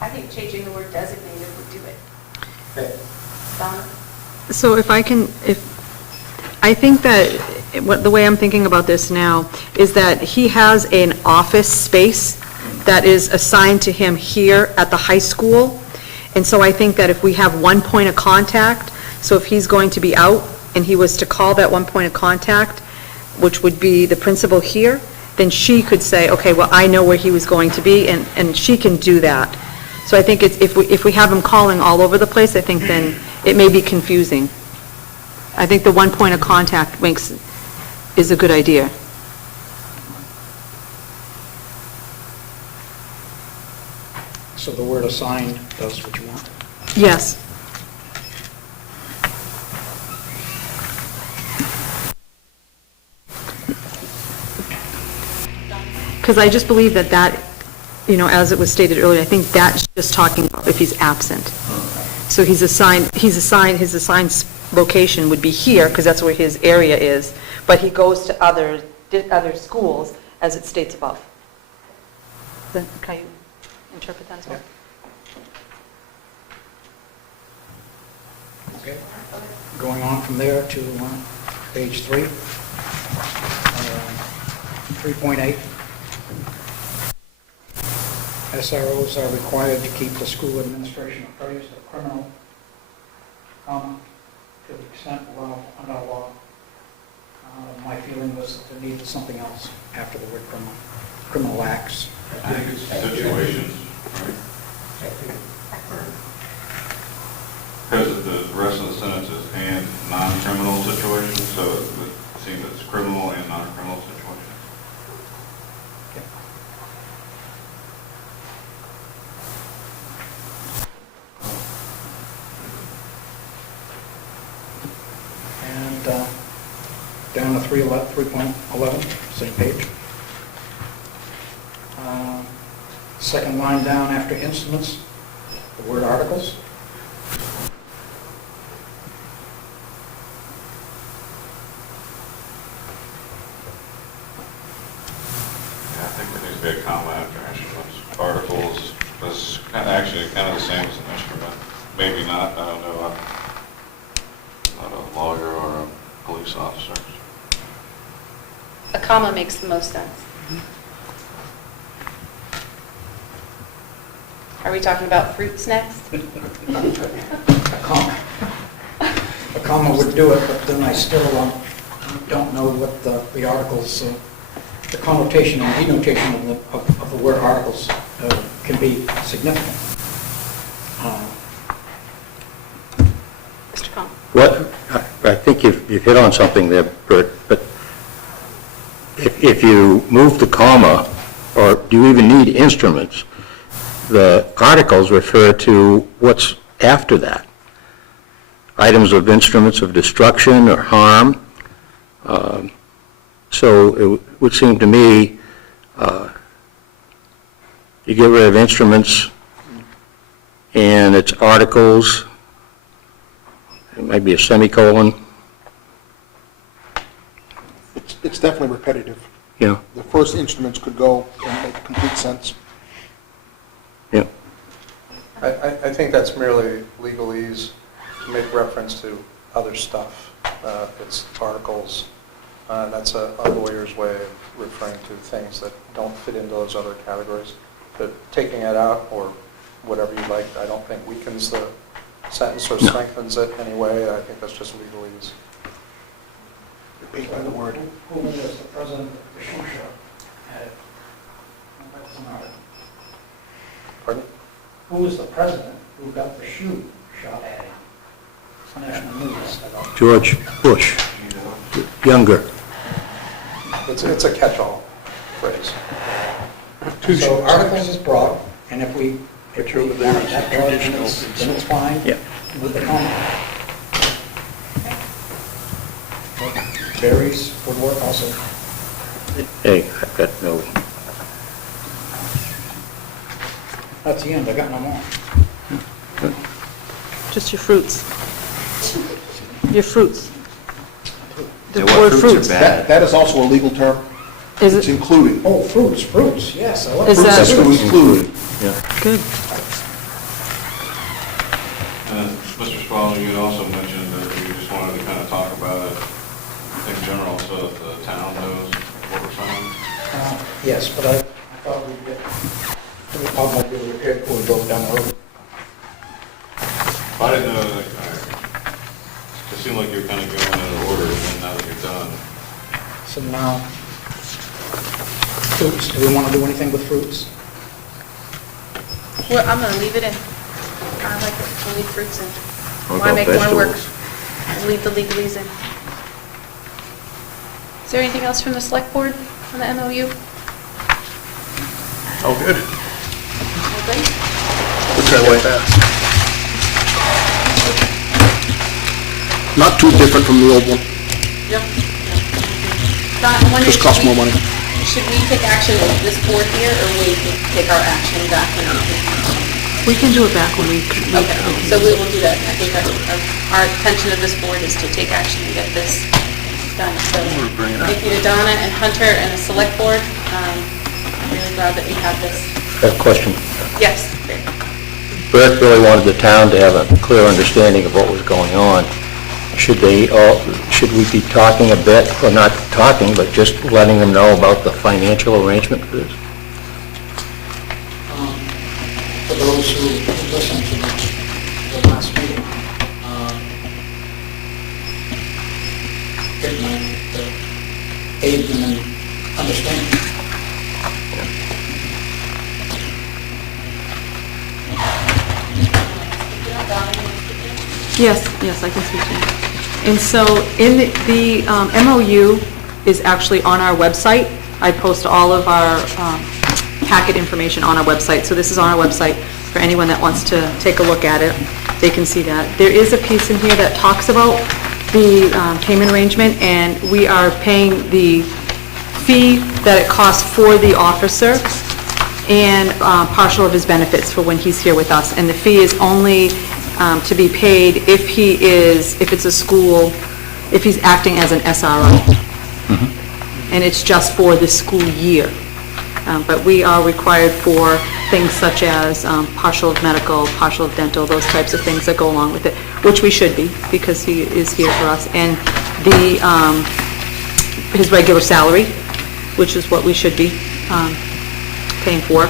I think changing the word designated would do it. Okay. Donna? So if I think that, the way I'm thinking about this now is that he has an office space that is assigned to him here at the high school. And so I think that if we have one point of contact, so if he's going to be out and he was to call that one point of contact, which would be the principal here, then she could say, okay, well, I know where he was going to be, and she can do that. So I think if we have him calling all over the place, I think then it may be confusing. I think the one point of contact is a good idea. So the word assigned does what you want. Yes. Because I just believe that, as it was stated earlier, I think that's just talking about if he's absent. So his assigned location would be here, because that's where his area is, but he goes to other schools, as it states above. Then, can you interpret that as well? Okay. Going on from there to page 3, 3.8. SROs are required to keep the school administration appraised of criminal, to the extent allowed under law. My feeling was that there needed something else after the word criminal acts. I think it's situations, right? Because the rest of the sentence is and non-criminal situations, so it would seem that it's criminal and non-criminal situations. And down to 3.11, same page. Second line down after instruments, the word articles. Yeah, I think there needs to be a comma after instruments. Articles is actually kind of the same as an instrument. Maybe not, I don't know. I'm not a lawyer or a police officer. A comma makes the most sense. Are we talking about fruits next? A comma would do it, but then I still don't know what the articles, the connotation and denotation of the word articles can be significant. Mr. Cohn? What, I think you've hit on something there, Bert, but if you move the comma, or do you even need instruments? The articles refer to what's after that. Items of instruments of destruction or harm. So it would seem to me, you get rid of instruments and it's articles, it might be a semicolon. It's definitely repetitive. Yeah. The first instruments could go and make complete sense. Yeah. I think that's merely legalese to make reference to other stuff. It's articles. That's a lawyer's way of referring to things that don't fit into those other categories. But taking it out, or whatever you like, I don't think weakens the sentence or strengthens it anyway. I think that's just legalese. Repeat by the word. Who was the president of the shoe shop? That's an article. Pardon? Who was the president who got the shoe shop ad? National News. George Bush, younger. It's a catch-all phrase. So articles is broad, and if we want that broad, then it's fine. Yeah. With the comma. Berries would work also. Hey, I've got no, That's the end, I got no more. Just your fruits. Your fruits. The Yeah, what word fruits are fruits. bad? That is also a legal term. Is It's it? including. Oh, fruits, yes, I love Is fruits. that- That's to include. Good. Mr. Spalding, you had also mentioned that you just wanted to kind of talk about it in general so that the town knows what we're saying. Yes, but I thought we'd get, the automobile repaired before we drove down the road. I didn't know that, it seemed like you were kind of going in order, and then now that you're done. So now, fruits, do we want to do anything with fruits? Well, I'm gonna leave it in. I like it, we'll leave fruits in. What Why about make more work? vegetables? Leave the legalese in. Is there anything else from the select board on the MOU? Oh, good. All good? We'll try to like that. Not too different from the old one, Yep. Don, I'm wondering, just costs more money. Should we take action with this board here, or wait to take our action back in our... We can do it back when we... Okay, so we will do that. I think our intention of this board is to take action and get this done. So thank you to Donna and Hunter and the select board. I'm really glad that we have this. I have a question. Yes. Bert really wanted the town to have a clear understanding of what was going on. Should we be talking a bit, or not talking, but just letting them know about the financial arrangement for this? For those who listened to the last meeting, it might aid them in understanding. Yes, I can speak to you. And so in the MOU is actually on our website. I post all of our packet information on our website. So this is on our website for anyone that wants to take a look at it. They can see that. There is a piece in here that talks about the payment arrangement, and we are paying the fee that it costs for the officer and partial of his benefits for when he's here with us. And the fee is only to be paid if it's a school, if he's acting as an SRO. And it's just for the school year. But we are required for things such as partial of medical, partial of dental, those types of things that go along with it, which we should be, because he is here for us. And his regular salary, which is what we should be paying for,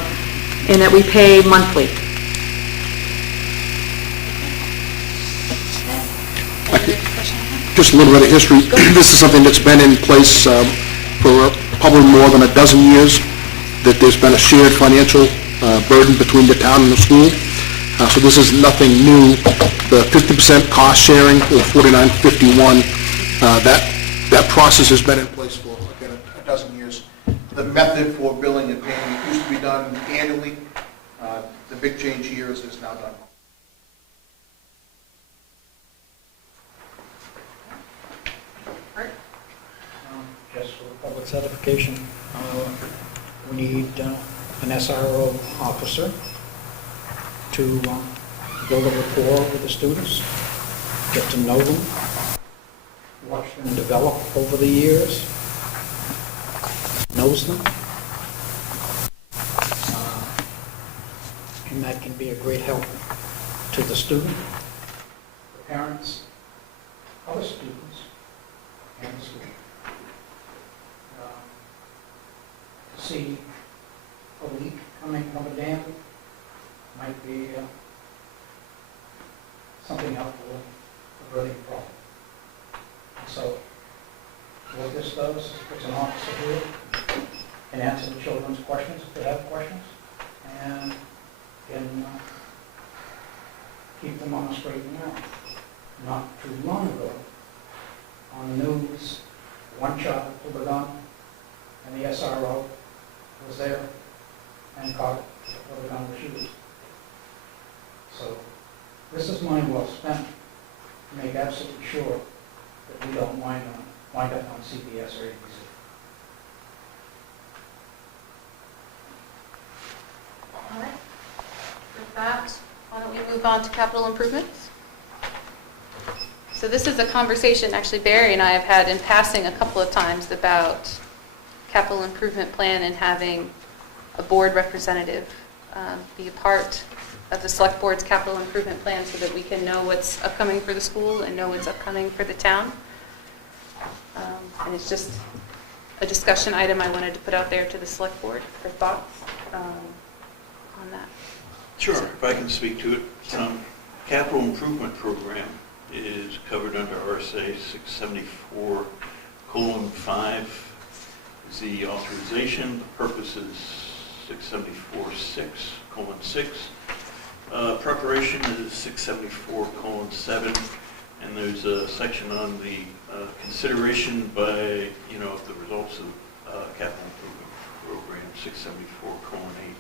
and that we pay monthly. Just a little bit of history. This is something that's been in place for probably more than a dozen years, that there's been a shared financial burden between the town and the school. So this is nothing new. The 50% cost sharing, or 4951, that process has been in place for, again, a dozen years. The method for billing and paying, it used to be done annually. The big change here is it's now done. Just for public certification, we need an SRO officer to build a rapport with the students, get to know them, watch them develop over the years, knows them. And that can be a great help to the student, the parents, other students, and the school. To see a leak coming from a dam might be something out for a burning problem. So what this does is puts an officer here, can answer the children's questions if they have questions, and can keep them on the straight and narrow. Not too long ago, on the news, one child pulled a gun, and the SRO was there and caught it before the gun was used. So this is money well spent to make absolutely sure that we don't wind up on CBS or ABC. move on to capital improvements? So this is a conversation actually Barry and I have had in passing a couple of times about capital improvement plan and having a board representative be a part of the select board's capital improvement plan so that we can know what's upcoming for the school and know what's upcoming for the town. And it's just a discussion item I wanted to put out there to the select board for thoughts on that. Sure, if I can speak to it. Capital improvement program is covered under RSA 674:5 is the authorization. The purpose is 674:6:6. Preparation is 674:7, and there's a section on the consideration by, of the results of capital improvement program 674:8,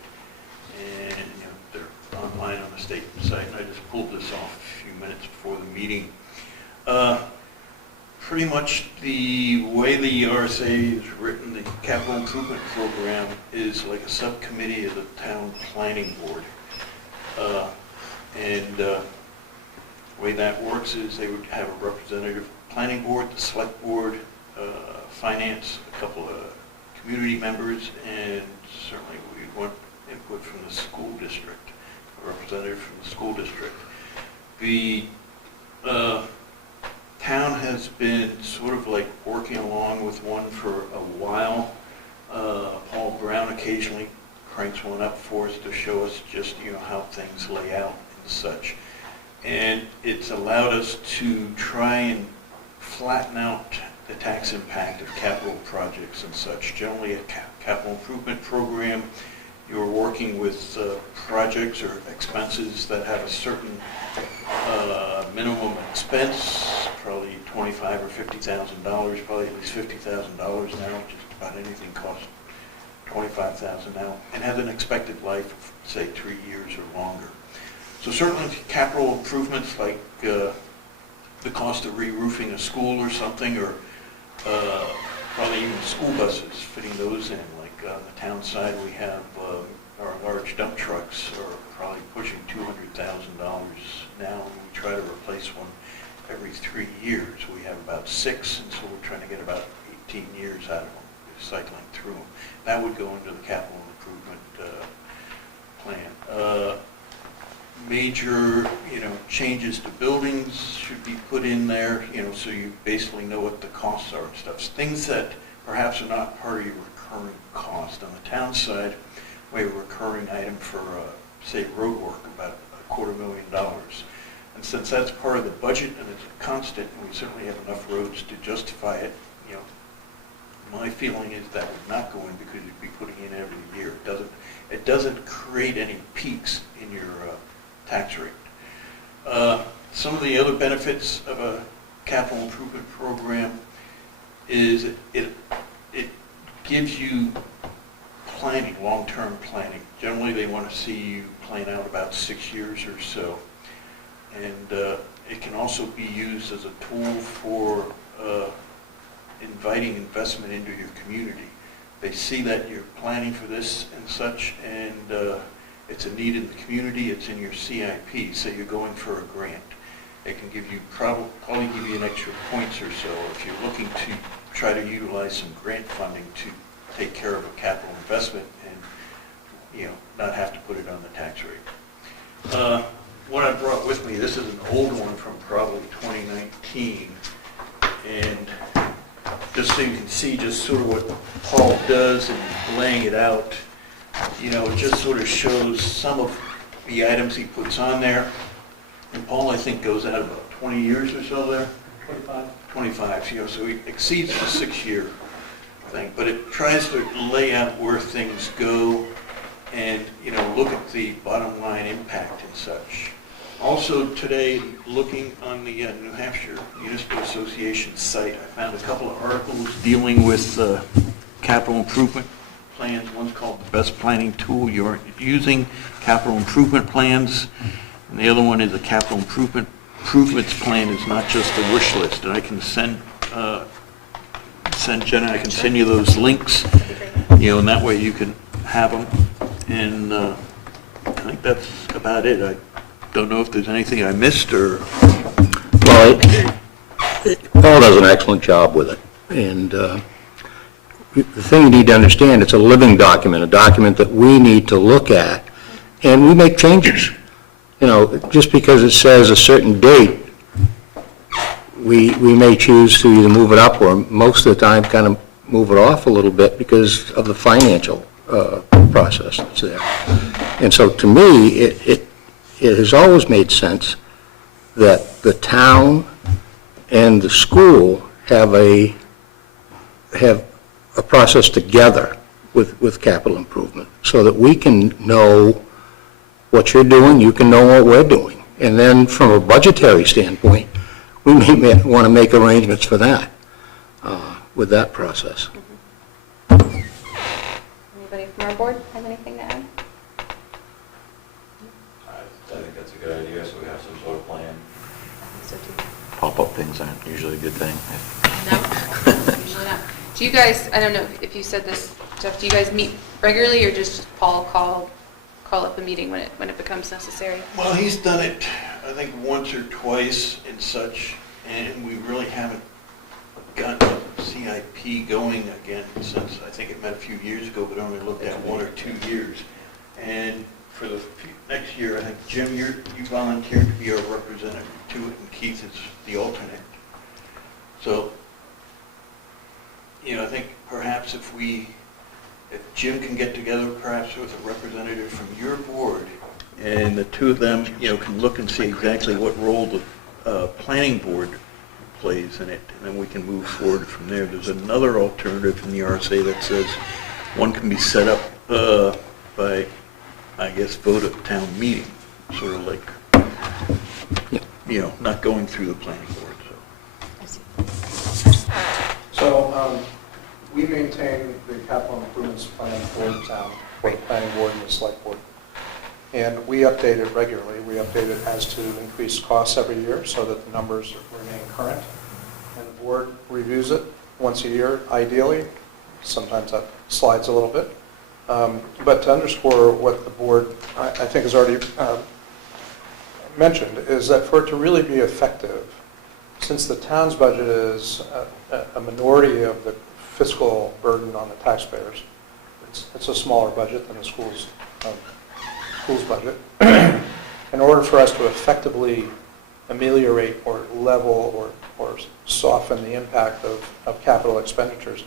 and they're online on the state site. And I just pulled this off a few minutes before the meeting. Pretty much the way the RSA is written, the capital improvement program is like a subcommittee of the town planning board. The way that works is they would have a representative planning board, the select board, finance, a couple of community members, and certainly we want input from the school district, a representative from the school district. The town has been sort of like working along with one for a while. Paul Brown occasionally cranks one up for us to show us just how things lay out and such. And it's allowed us to try and flatten out the tax impact of capital projects and such. Generally, a capital improvement program, you're working with projects or expenses that have a certain minimum expense, probably $25,000 or $50,000, probably at least $50,000 now. Just about anything costs $25,000 now, and has an expected life of, say, 3 years or longer. So certainly capital improvements like the cost of re-roofing a school or something, or probably even school buses, fitting those in. Like on the town side, we have our large dump trucks are probably pushing $200,000 now, and we try to replace one every 3 years. We have about 6, and so we're trying to get about 18 years out of them, cycling through them. That would go into the capital improvement plan. Major, changes to buildings should be put in there, so you basically know what the costs are and stuff. Things that perhaps are not part of your recurring cost. On the town side, we have a recurring item for, say, road work, about $250,000. And since that's part of the budget and it's a constant, and we certainly have enough roads to justify it, my feeling is that would not go in because you'd be putting in every year. It doesn't create any peaks in your tax rate. Some of the other benefits of a capital improvement program is it gives you planning, long-term planning. Generally, they want to see you plan out about 6 years or so. And it can also be used as a tool for inviting investment into your community. They see that you're planning for this and such, and it's a need in the community, it's in your CIP, so you're going for a grant. It can give you, probably give you an extra points or so if you're looking to try to utilize some grant funding to take care of a capital investment and, not have to put it on the tax rate. What I brought with me, this is an old one from probably 2019, and just so you can see just sort of what Paul does in laying it out, it just sort of shows some of the items he puts on there. And Paul, I think, goes out about 20 years or so there. 25, so he exceeds the 6-year thing, but it tries to lay out where things go and, look at the bottom line impact and such. Also today, looking on the New Hampshire Municipal Association site, I found a couple of articles dealing with capital improvement plans. One's called The Best Planning Tool You're Using, Capital Improvement Plans, and the other one is a capital improvements plan is not just a wish list. And I can send Jenna, I can send you those links, and that way you can have them. And I think that's about it. don't know if there's anything I missed or... Well, Paul does an excellent job with it. And the thing you need to understand, it's a living document, a document that we need to look at, and we make changes. You know, just because it says a certain date, we may choose to either move it up or most of the time kind of move it off a little bit because of the financial process that's there. And so to me, it has always made sense that the town and the school have a process together with capital improvement so that we can know what you're doing, you can know what we're doing. And then from a budgetary standpoint, we may want to make arrangements for that with that process. Anybody from our board have anything to add? I think that's a good idea, so we have some sort of plan. So too. Pop-up things aren't usually a good thing. No, usually not. Do you guys, I don't know if you said this, Jeff, do you guys meet regularly or just Paul call up a meeting when it becomes necessary? Well, he's done it, I think, once or twice and such, and we really haven't gotten the CIP going again since, I think it met a few years ago, but only looked at 1 or 2 years. And for the next year, I think, Jim, you volunteered to be our representative to it, and Keith is the alternate. So, you know, I think perhaps if Jim can get together perhaps with a representative from your board, and the two of them, you know, can look and see exactly what role the planning board plays in it, and then we can move forward from there. There's another alternative in the RSA that says one can be set up by, I guess, vote at town meeting, sort of like, you know, not going through the planning board. So we maintain the capital improvements plan for the town, for the planning board and the select board. And we update it regularly. We update it as to increased costs every year so that the numbers remain current. And the board reviews it once a year, ideally. Sometimes that slides a little bit. But to underscore what the board, I think, has already mentioned, is that for it to really be effective, since the town's budget is a minority of the fiscal burden on the taxpayers, it's a smaller budget than the school's budget. In order for us to effectively ameliorate or level or soften the impact of capital expenditures,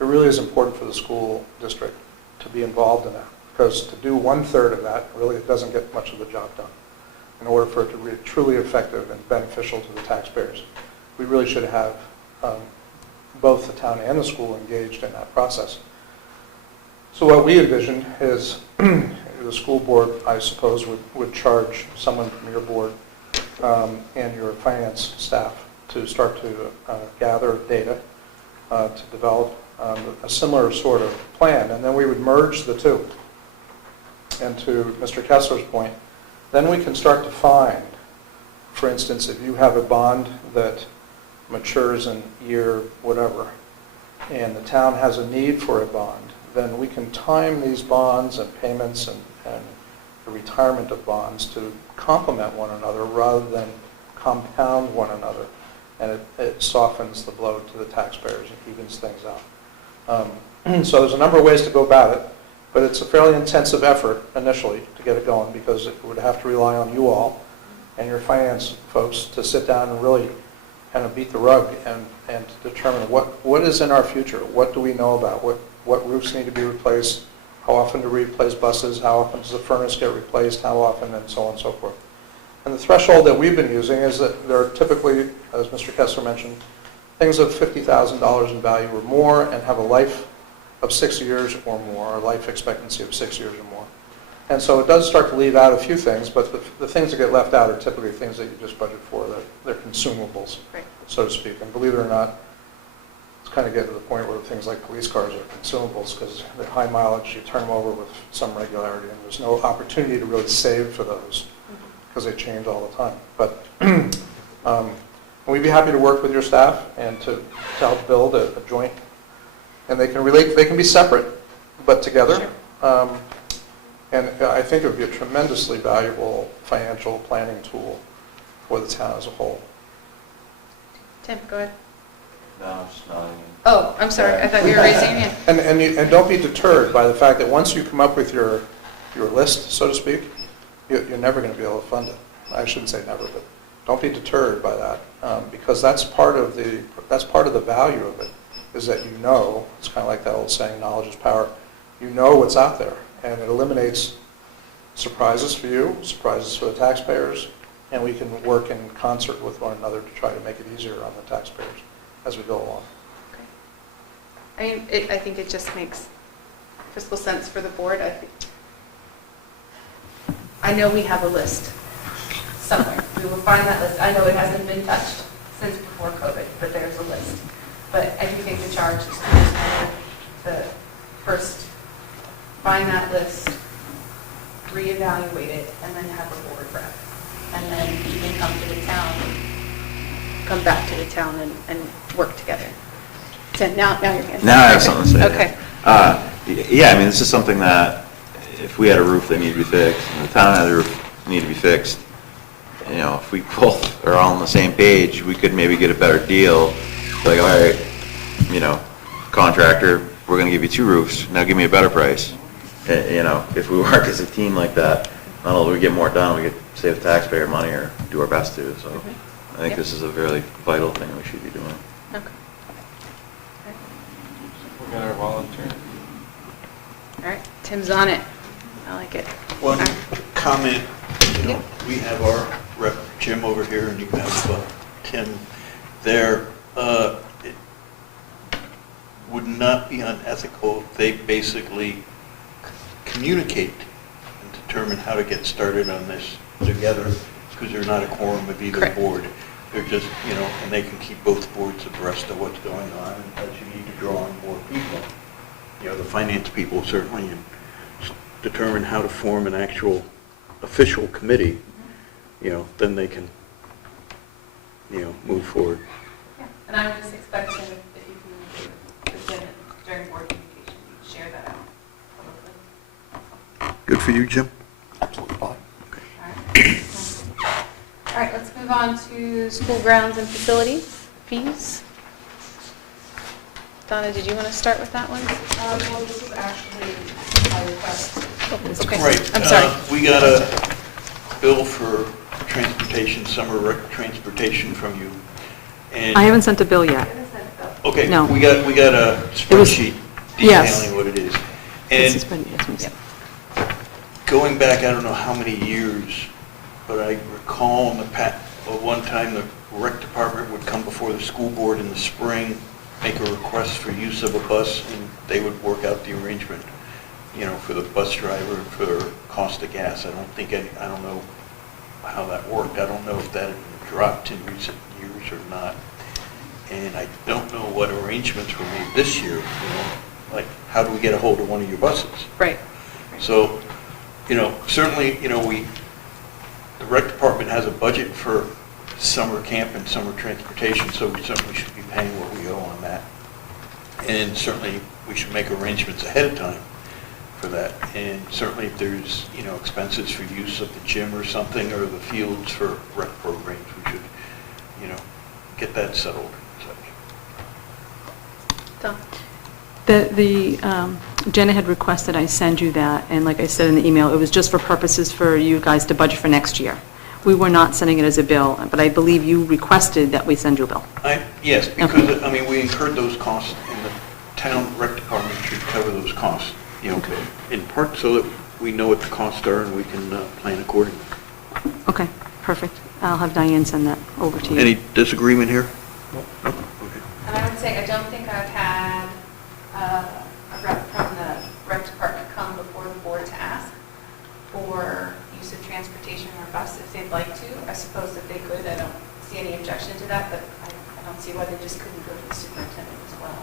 it really is important for the school district to be involved in that. Because to do 1/3 of that, really it doesn't get much of the job done. In order for it to be truly effective and beneficial to the taxpayers, we really should have both the town and the school engaged in that process. So what we envision is the school board, I suppose, would charge someone from your board and your finance staff to start to gather data to develop a similar sort of plan, and then we would merge the two. And to Mr. Kessler's point, then we can start to find, for instance, if you have a bond that matures in year whatever, and the town has a need for a bond, then we can time these bonds and payments and the retirement of bonds to complement one another rather than compound one another. And it softens the blow to the taxpayers and evens things out. So there's a number of ways to go about it, but it's a fairly intensive effort initially to get it going because it would have to rely on you all and your finance folks to sit down and really kind of beat the rug and to determine what is in our future, what do we know about, what roofs need to be replaced, how often do we replace buses, how often does the furnace get replaced, how often, and so on and so forth. And the threshold that we've been using is that there are typically, as Mr. Kessler mentioned, things of $50,000 in value or more and have a life of 6 years or more, or life expectancy of 6 years or more. And so it does start to leave out a few things, but the things that get left out are typically things that you just budget for. They're consumables, right, so to speak. And believe it or not, it's kind of getting to the point where things like police cars are consumables because they're high mileage, you turn them over with some regularity, and there's no opportunity to really save for those because they change all the time. But we'd be happy to work with your staff and to help build a joint, and they can be separate, but together. And I think it would be a tremendously valuable financial planning tool for the town as a whole. Tim, go ahead. No, I'm just nodding. Oh, I'm sorry, I thought you were raising your hand. And don't be deterred by the fact that once you come up with your list, so to speak, you're never going to be able to fund it. I shouldn't say never, but don't be deterred by that, because that's part of the value of it, is that you know, it's kind of like that old saying, knowledge is power. You know what's out there, and it eliminates surprises for you, surprises for the taxpayers, and we can work in concert with one another to try to make it easier on the taxpayers as we go along. I mean, I think it just makes fiscal sense for the board. I know we have a list somewhere. We will find that list. I know it hasn't been touched since before COVID, but there's a list. But I do think the charge is to first find that list, reevaluate it, and then have a board rep. And then you can come back to the town and work together. Tim, now you're going to. Now I have something to say. Okay. Yeah, I mean, this is something that if we had a roof that needed to be fixed, and the town had a roof that needed to be fixed, you know, if we both are all on the same page, we could maybe get a better deal. Like, all right, you know, contractor, we're going to give you 2 roofs. Now give me a better price. You know, if we work as a team like that, not only do we get more done, we get to save the taxpayer money or do our best to. So I think this is a very vital thing we should be doing. Okay. We got our volunteer. All right, Tim's on it. I like it. One comment, you know, we have our rep Jim over here, and you have Tim there. It would not be unethical if they basically communicate and determine how to get started on this together, because they're not a quorum of either board. They're just, you know, and they can keep both boards abreast of what's going on, and as you need to draw on more people, you know, the finance people certainly, and determine how to form an actual official committee, you know, then they can, you know, move forward. Yeah, and I would just expect him, if you can, within, during board communication, you share that out publicly. Good for you, Jim? Absolutely fine. All right, let's move on to school grounds and facilities fees. Donna, did you want to start with that one? Well, this is actually my request. Okay. Right. I'm sorry. We got a bill for transportation, summer rec transportation from you. And I haven't sent a bill yet. okay, No. we got a spreadsheet yes. detailing what it is. This And has been, going back, I don't know how many years, but I recall in the one time the rec department would come before the school board in the spring, make a request for use of a bus, and they would work out the arrangement, you know, for the bus driver and for cost of gas. I don't know how that worked. I don't know if that had been dropped in recent years or not. And I don't know what arrangements were made this year, you know, like how do we get a hold of one of your buses? Right. So, you know, certainly, you know, the rec department has a budget for summer camp and summer transportation, so we certainly should be paying what we owe on that. And certainly, we should make arrangements ahead of time for that. And certainly, if there's, you know, expenses for use of the gym or something, or the fields for rec programs, we should, you know, get that settled. Done. Jenna had requested I send you that, and like I said in the email, it was just for purposes for you guys to budget for next year. We were not sending it as a bill, but I believe you requested that we send you a bill. Yes, because, I mean, we incurred those costs, and the town rec department should cover those costs, you know, in part so that we know what the costs are and we can plan accordingly. Okay, perfect. I'll have Diane send that over to you. Any disagreement here? No? Okay. And I would say, I don't think I've had a rep from the rec department come before the board to ask for use of transportation or bus if they'd like to. I suppose that they could. I don't see any objection to that, but I don't see why they just couldn't go to the superintendent as well.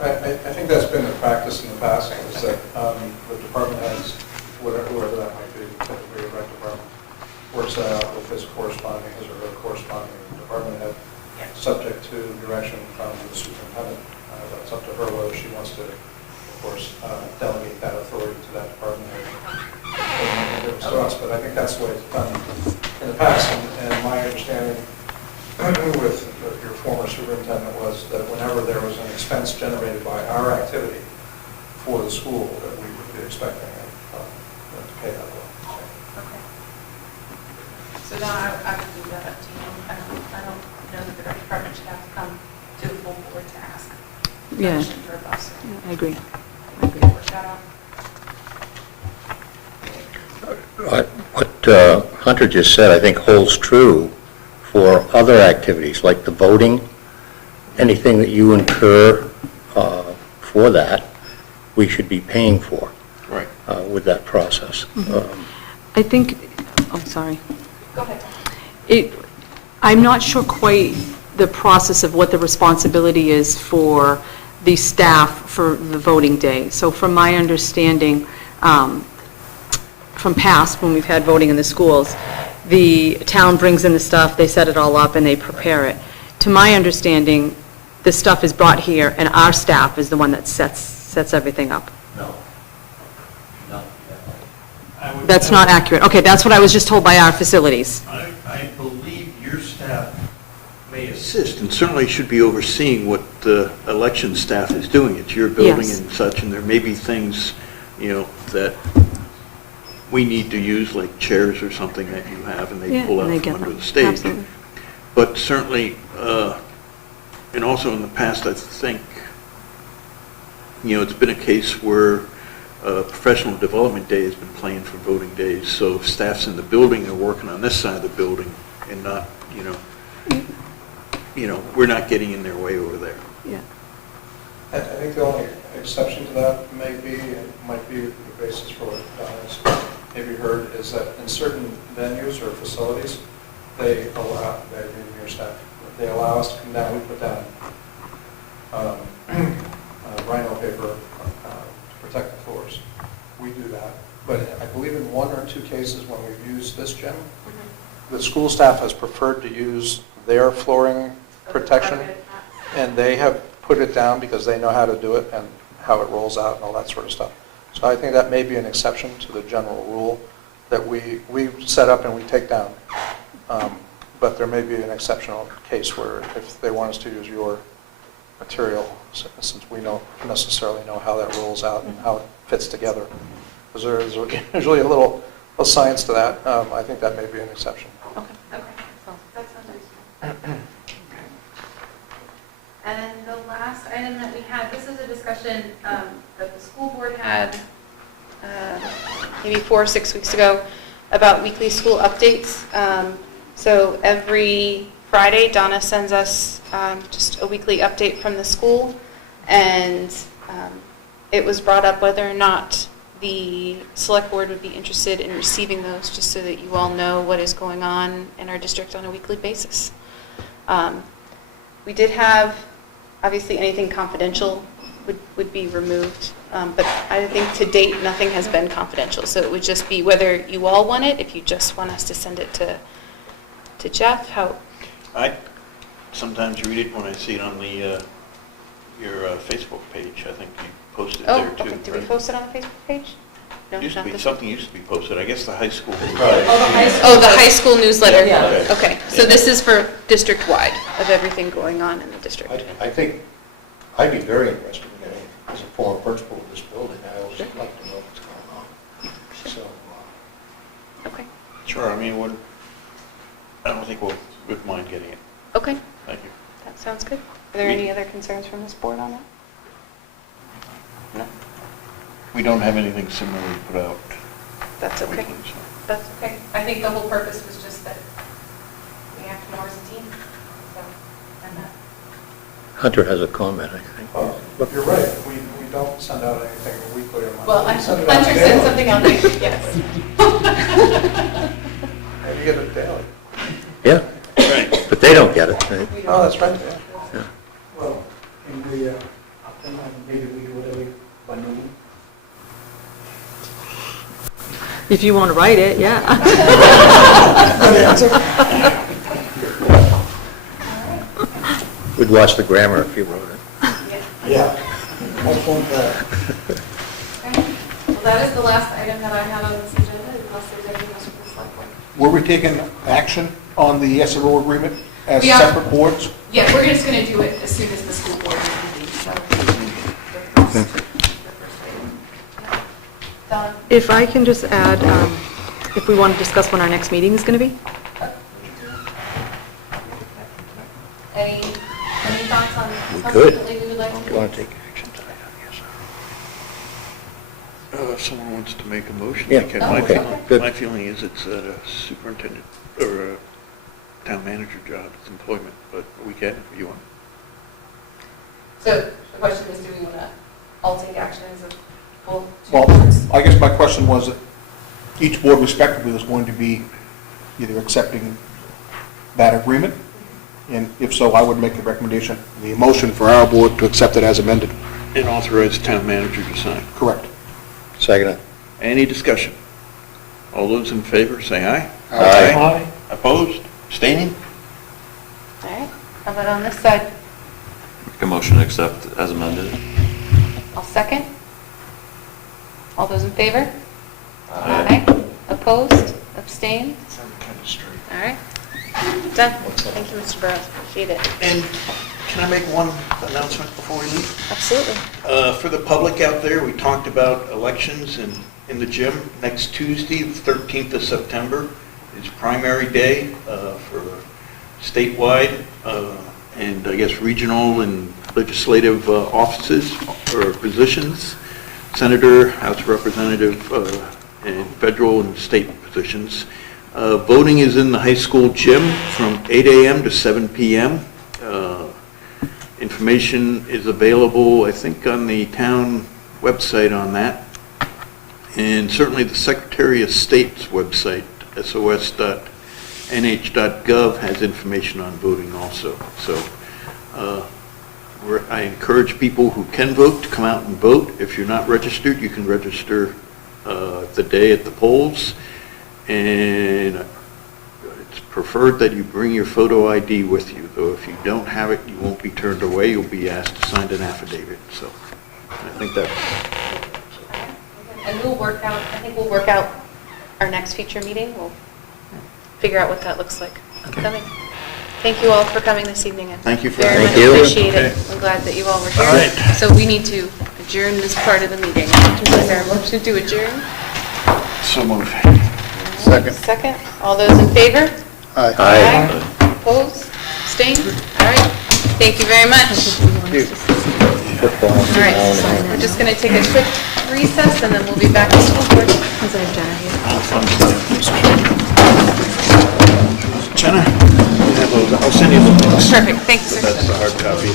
I think that's been the practice in the past, is that the department heads, whoever that might be, typically a rec department, works that out with his or her corresponding department head, subject to direction from the superintendent. That's up to her whether she wants to, of course, delegate that authority to that department head. I think that's the way it's done in the past. And my understanding with your former superintendent was that whenever there was an expense generated by our activity for the school, that we would be expecting to pay that bill. Okay. So now I can do that up to you. I don't know that the rec department should have to come to the full board to ask Yeah. permission for a bus. I agree. Work that out. What Hunter just said, I think holds true for other activities, like the voting. Anything that you incur for that, we should be paying for. Right. With that process. I think, oh, sorry. Go ahead. I'm not sure quite the process of what the responsibility is for the staff for the voting day. So from my understanding, from past, when we've had voting in the schools, the town brings in the stuff, they set it all up, and they prepare it. To my understanding, the stuff is brought here, and our staff is the one that sets everything up. No. No. That's not accurate. Okay, that's what I was just told by our facilities. I believe your staff may assist and certainly should be overseeing what the election staff is doing. It's your building Yes. and such, and there may be things, that we need to use, like chairs or something that you have, and they Yeah, pull out and they from get under them. the stage. Absolutely. But certainly, and also in the past, I think, it's been a case where professional development day has been planned for voting days. So if staff's in the building, they're working on this side of the building and not, we're not getting in their way over there. Yeah. I think the only exception to that may be, and might be the basis for what Donna's maybe heard, is that in certain venues or facilities, they allow us to come down, we put down rhino paper to protect the floors. We do that. But I believe in one or two cases when we've used this gym, the school staff has preferred to use their flooring protection, and they have put it down because they know how to do it and how it rolls out and all that sort of stuff. So I think that may be an exception to the general rule that we set up and we take down. But there may be an exceptional case where if they want us to use your material, since we don't necessarily know how that rolls out and how it fits together, because there is usually a little science to that, I think that may be an exception. Okay. So that sounds reasonable. And the last item that we had, this is a discussion that the school board had maybe 4 or 6 weeks ago about weekly school updates. So every Friday, Donna sends us just a weekly update from the school, and it was brought up whether or not the select board would be interested in receiving those, just so that you all know what is going on in our district on a weekly basis. We did have, obviously, anything confidential would be removed, but I think to date, nothing has been confidential, so it would just be whether you all want it, if you just want us to send it to Jeff, how? I sometimes read it when I see it on the your Facebook page. I think you posted there too. Okay. Did we post it on the Facebook page? No, Used to not be, this something used to be posted. I guess the high school. Oh, the high school newsletter? Yeah. Okay, so this is for district-wide of everything going on in the district. I think I'd be very interested in getting, as a former principal of this building, I always like to know what's going on. So, Okay. Sure. I mean, I don't think we'd mind getting it. Okay. Thank you. That sounds good. Are there any other concerns from this board on that? No? We don't have anything similarly put out. That's okay. weekly, so. That's okay. I think the whole purpose was just that we act more as a team. So, and that. Hunter has a comment, I think. But you're right, we don't send out anything weekly or monthly. Well, We send it out Hunter daily. said something on there, yes. And you get it daily. Yeah, Right. but they don't get it. Right? Oh, that's right, yeah. Yeah. Well, in the afternoon, maybe we do it every by noon. If you want to write it, yeah. We'd watch the grammar if you wrote it. Yeah. I phone call. Okay. Well, that is the last item that I have on this agenda, unless there's anything else for this Were we taking action on the SRO agreement as We are. separate boards? Yeah, we're just going to do it as soon as the school board convenes. Don? If I can just add, if we want to discuss when our next meeting is going to be? Any thoughts on We something could. that we would like to If do? you want to take action tonight, I guess. If someone wants to make a motion, Yeah, they can. okay, good. My feeling is it's a superintendent or a town manager job, it's employment, but we can if you want. So the question is, do we want to all take action as a full two Well, boards? I guess my question was that each board respectively is going to be either accepting that agreement, and if so, I would make the recommendation, the motion for our board to accept it as amended. And authorize the town manager to sign. Correct. Second it. Any discussion? All those in favor, say aye. Aye. Opposed? Abstaining? All right, how about on this side? Make a motion to accept as amended. I'll second. All those in favor? Aye. Opposed? Abstained? Sounded kind of straight. All right. Done. Thank you, Mr. Burrows. Appreciate it. And can I make one announcement before we leave? Absolutely. For the public out there, we talked about elections in the gym. Next Tuesday, the 13th of September, is primary day for statewide and I guess regional and legislative offices or positions, senator, House Representative, and federal and state positions. Voting is in the high school gym from 8 a.m. to 7 p.m. Information is available, I think, on the town website on that. And certainly the Secretary of State's website, sos.nh.gov, has information on voting also. So I encourage people who can vote to come out and vote. If you're not registered, you can register the day at the polls. And it's preferred that you bring your photo ID with you, though if you don't have it, you won't be turned away. You'll be asked to sign an affidavit. So I think that's... And we'll work out, I think we'll work out our next future meeting. We'll figure out what that looks like upcoming. Thank you all for coming this evening. I Thank you for very having much us. appreciate it. Okay. I'm glad that you all were here. All right. So we need to adjourn this part of the meeting. Is there a motion to adjourn? So moved. Second. All those in favor? Aye. Opposed? Abstained? All right. Thank you very much. Football. All right, so we're just going to take a quick recess, and then we'll be back to school board. Jenna, I'll send you the links. Perfect, thank you, sir. That's the hard copy.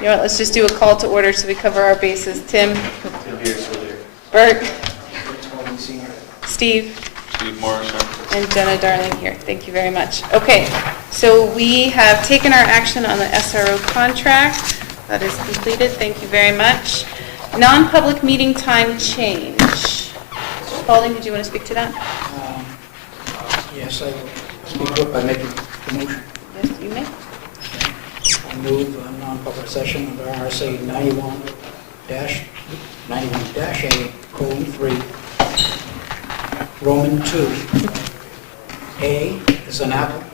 You know what, let's just do a call to order so we cover our bases. Tim? Bert? Steve? Steve Morrison. And Jenna Darling here. Thank you very much. Okay, so we have taken our action on the SRO contract. That is completed. Thank you very much. Non-public meeting time change. Mr. Spalding, did you want to speak to that? Yes, I will speak to it by making the motion. Yes, you may. I move a non-public session under RSA 91-A:3, Roman 2. A is an apple,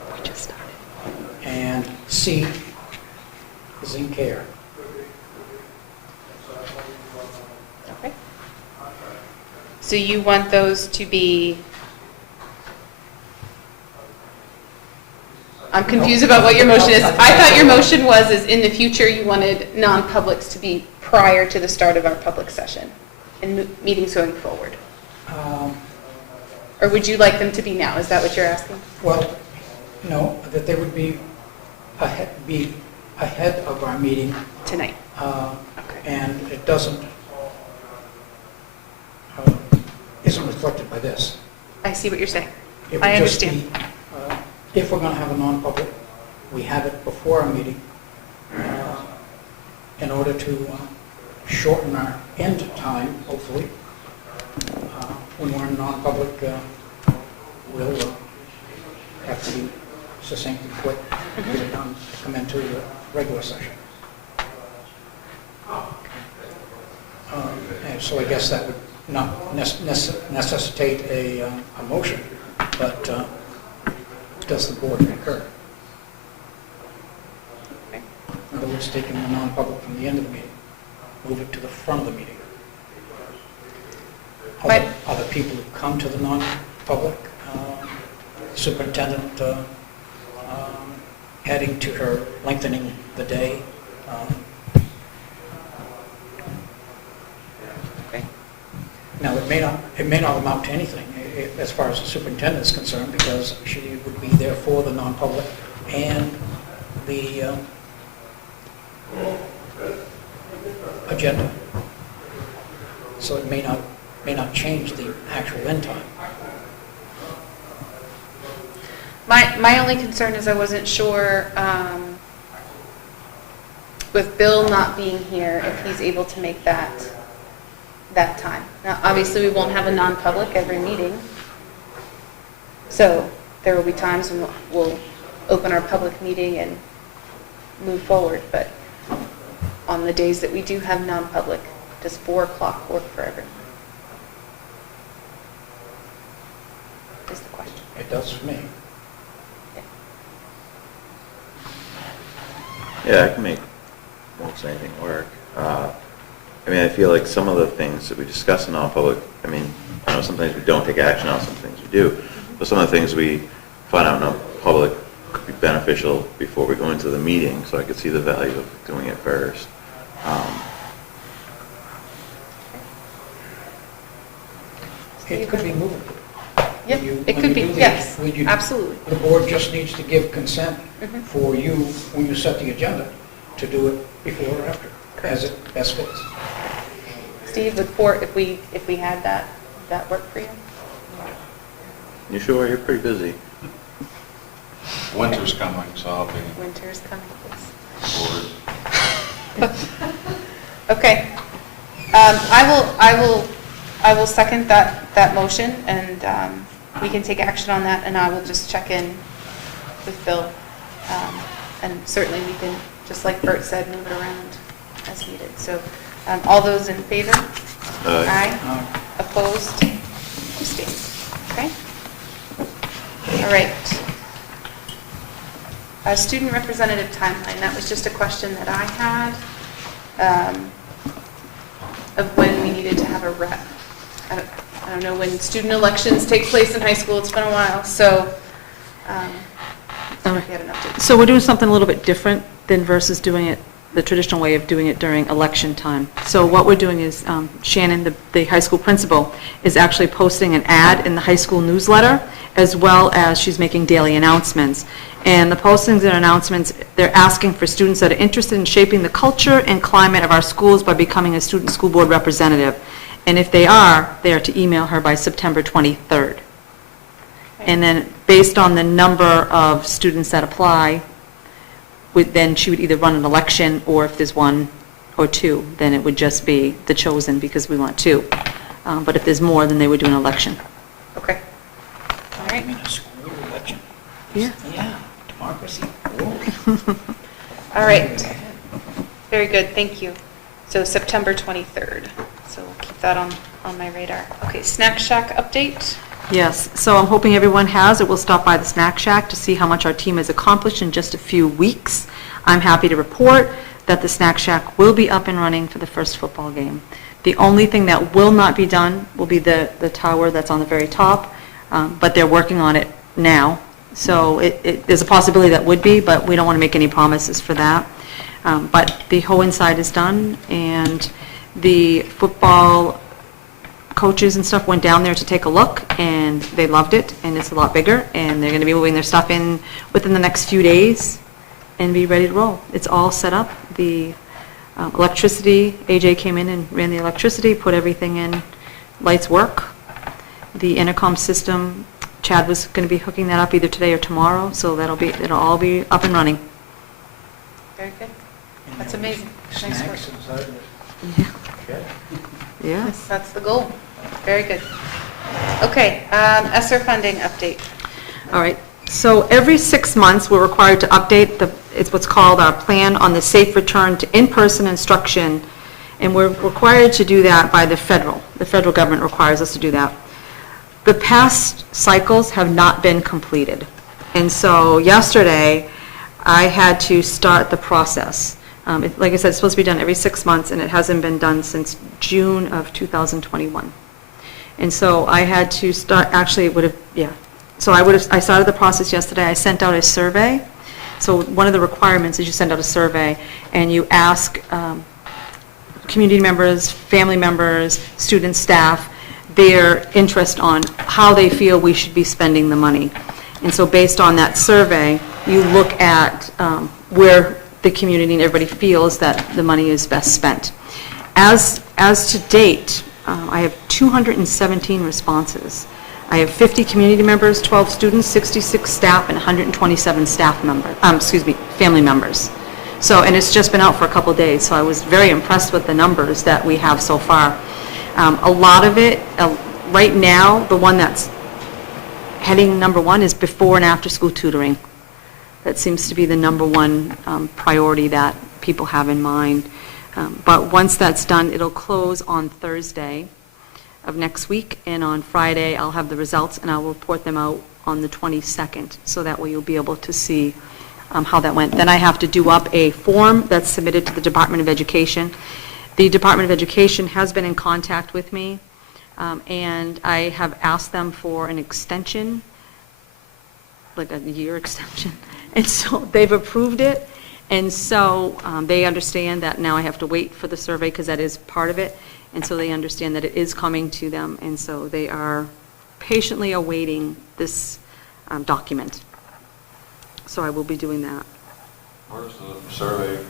and C is in care. Okay. So you want those to be... I'm confused about what your motion is. I thought your motion was, is in the future you wanted non-publics to be prior to the start of our public session and meetings going forward. Or would you like them to be now? Is that what you're asking? Well, no, that they would be ahead of our meeting. Tonight. And it isn't reflected by this. I see what you're saying. It would I just understand. be, if we're going to have a non-public, we have it before our meeting in order to shorten our end time, hopefully. When we're in non-public, we'll have to be succinct and quick, get it done, come into the regular session. And so I guess that would not necessitate a motion, but does the board concur? In other words, taking the non-public from the end of the meeting, move it to the front of the meeting. Other people who come to the non-public, superintendent adding to her, lengthening the day. Now, it may not amount to anything as far as the superintendent is concerned, because she would be there for the non-public and the agenda. So it may not change the actual end time. My only concern is I wasn't sure with Bill not being here if he's able to make that time. Now, obviously, we won't have a non-public every meeting, so there will be times when we'll open our public meeting and move forward, but on the days that we do have non-public, does 4 o'clock work for everyone? Is the question. It does for me. Yeah, I can make almost anything work. I mean, I feel like some of the things that we discuss in non-public, I mean, I know sometimes we don't take action on, some things we do, but some of the things we find out in non-public could be beneficial before we go into the meeting, so I could see the value of doing it first. It could be moved. Yep, it could be, yes, absolutely. The board just needs to give consent for you, when you set the agenda, to do it before or after, as it best fits. Steve, if we had that work for you? You sure? You're pretty busy. Winter's coming, so I'll be Winter's coming, bored. Okay. I will second that motion, and we can take action on that, and I will just check in with Bill. And certainly we can, just like Bert said, move it around as needed. So all those in favor? Aye. Opposed? Abstained. Okay? All right. Student representative timeline. That was just a question that I had of when we needed to have a rep. I don't know when student elections take place in high school. It's been a while, so we had an update. So we're doing something a little bit different than versus doing it the traditional way of doing it during election time. So what we're doing is Shannon, the high school principal, is actually posting an ad in the high school newsletter, as well as she's making daily announcements. And the postings and announcements, they're asking for students that are interested in shaping the culture and climate of our schools by becoming a student school board representative. And if they are to email her by September 23rd. And then based on the number of students that apply, then she would either run an election, or if there's one or two, then it would just be the chosen, because we want two. But if there's more, then they would do an election. Okay. All right. a school election. Yeah. Yeah, democracy. All right. Very good, thank you. So September 23rd. So we'll keep that on my radar. Okay, Snack Shack update. Yes, so I'm hoping everyone has it. We'll stop by the Snack Shack to see how much our team has accomplished in just a few weeks. I'm happy to report that the Snack Shack will be up and running for the first football game. The only thing that will not be done will be the tower that's on the very top, but they're working on it now. So there's a possibility that would be, but we don't want to make any promises for that. But the whole inside is done, and the football coaches and stuff went down there to take a look, and they loved it, and it's a lot bigger, and they're going to be moving their stuff in within the next few days and be ready to roll. It's all set up. The electricity, AJ came in and ran the electricity, put everything in, lights work. The intercom system, Chad was going to be hooking that up either today or tomorrow, so it'll all be up and running. Very good. That's amazing. Nice work. Snacks inside it. Yeah. Okay. Yes. That's the goal. Very good. Okay, ESSER funding update. All right, so every 6 months, we're required to update it's what's called our plan on the safe return to in-person instruction, and we're required to do that by the federal government requires us to do that. The past cycles have not been completed, and so yesterday, I had to start the process. Like I said, it's supposed to be done every 6 months, and it hasn't been done since June of 2021. And so I had to start, actually it would have, yeah. So I started the process yesterday. I sent out a survey. So one of the requirements is you send out a survey, and you ask community members, family members, students, staff, their interest on how they feel we should be spending the money. And so based on that survey, you look at where the community and everybody feels that the money is best spent. As to date, I have 217 responses. I have 50 community members, 12 students, 66 staff, and 127 family members. So, and it's just been out for a couple of days, so I was very impressed with the numbers that we have so far. A lot of it, right now, the one that's heading number one is before and after school tutoring. That seems to be the number one priority that people have in mind. But once that's done, it'll close on Thursday of next week, and on Friday, I'll have the results, and I'll report them out on the 22nd, so that way you'll be able to see how that went. Then I have to do up a form that's submitted to the Department of Education. The Department of Education has been in contact with me, and I have asked them for an extension, like a year extension. And so they've approved it, and so they understand that now I have to wait for the survey, because that is part of it, and so they understand that it is coming to them, and so they are patiently awaiting this document. So I will be doing that. Where's the survey?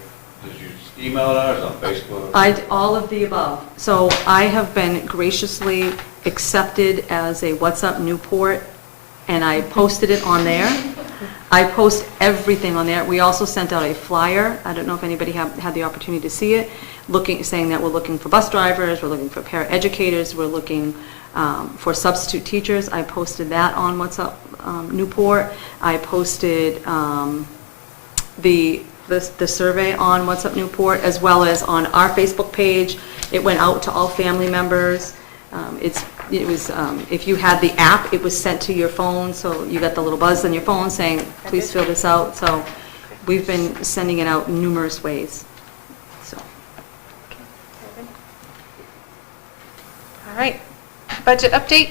Did you email it out, or is it on Facebook? All of the above. So I have been graciously accepted as a What's Up Newport, and I posted it on there. I post everything on there. We also sent out a flyer. I don't know if anybody had the opportunity to see it, saying that we're looking for bus drivers, we're looking for paraeducators, we're looking for substitute teachers. I posted that on What's Up Newport. I posted the survey on What's Up Newport, as well as on our Facebook page. It went out to all family members. It was if you had the app, it was sent to your phone, so you got the little buzz on your phone saying, please fill this out. So we've been sending it out in numerous ways. So. All right, budget update.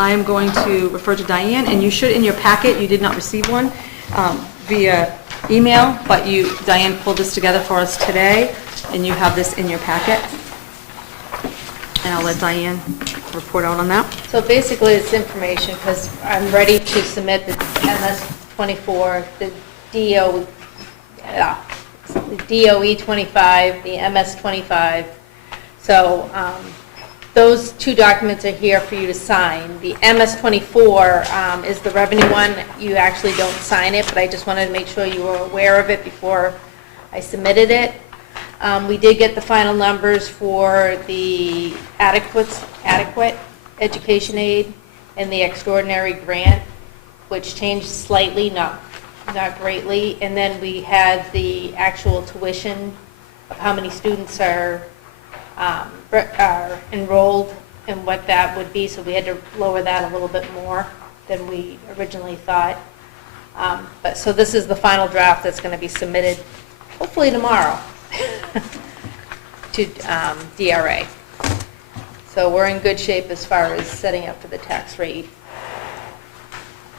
I am going to refer to Diane, and you should, in your packet, you did not receive one, via email, but Diane pulled this together for us today, and you have this in your packet. And I'll let Diane report out on that. So basically, it's information, because I'm ready to submit the MS-24, the DOE 25, the MS-25. So those two documents are here for you to sign. The MS-24 is the revenue one. You actually don't sign it, but I just wanted to make sure you were aware of it before I submitted it. We did get the final numbers for the adequate education aid and the extraordinary grant, which changed slightly, not greatly. And then we had the actual tuition of how many students are enrolled and what that would be. So we had to lower that a little bit more than we originally thought. So this is the final draft that's going to be submitted hopefully tomorrow to DRA. So we're in good shape as far as setting up for the tax rate.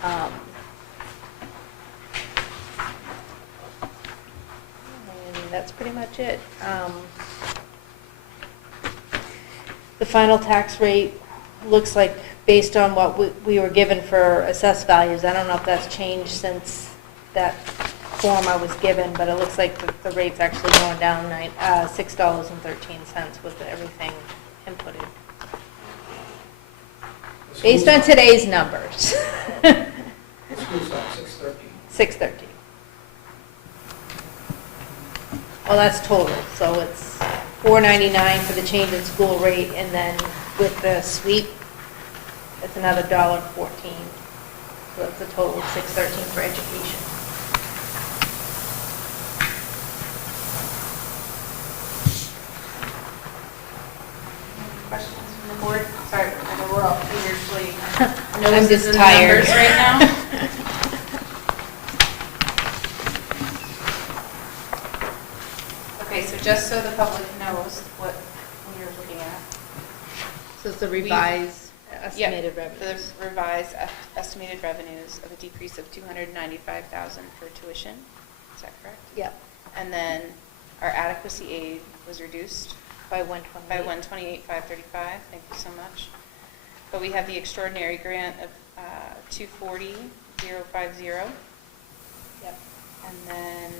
And that's pretty much it. The final tax rate looks like, based on what we were given for assessed values, I don't know if that's changed since that form I was given, but it looks like the rate's actually going down $6.13 with everything inputted. Based on today's numbers. $6.13. Well, that's total, so it's $4.99 for the change in school rate, and then with the sweep, it's another $1.14. So that's a total of $6.13 for education. Questions from the board? Sorry, I know we're all furiously I'm just tired right now. Okay, so just so the public knows what we're looking at. So it's the revised estimated revenues. The revised estimated revenues of a decrease of $295,000 for tuition. Is that correct? Yep. And then our adequacy aid was reduced By 128. by 128,535. Thank you so much. But we have the extraordinary grant of 240,050. Yep. And then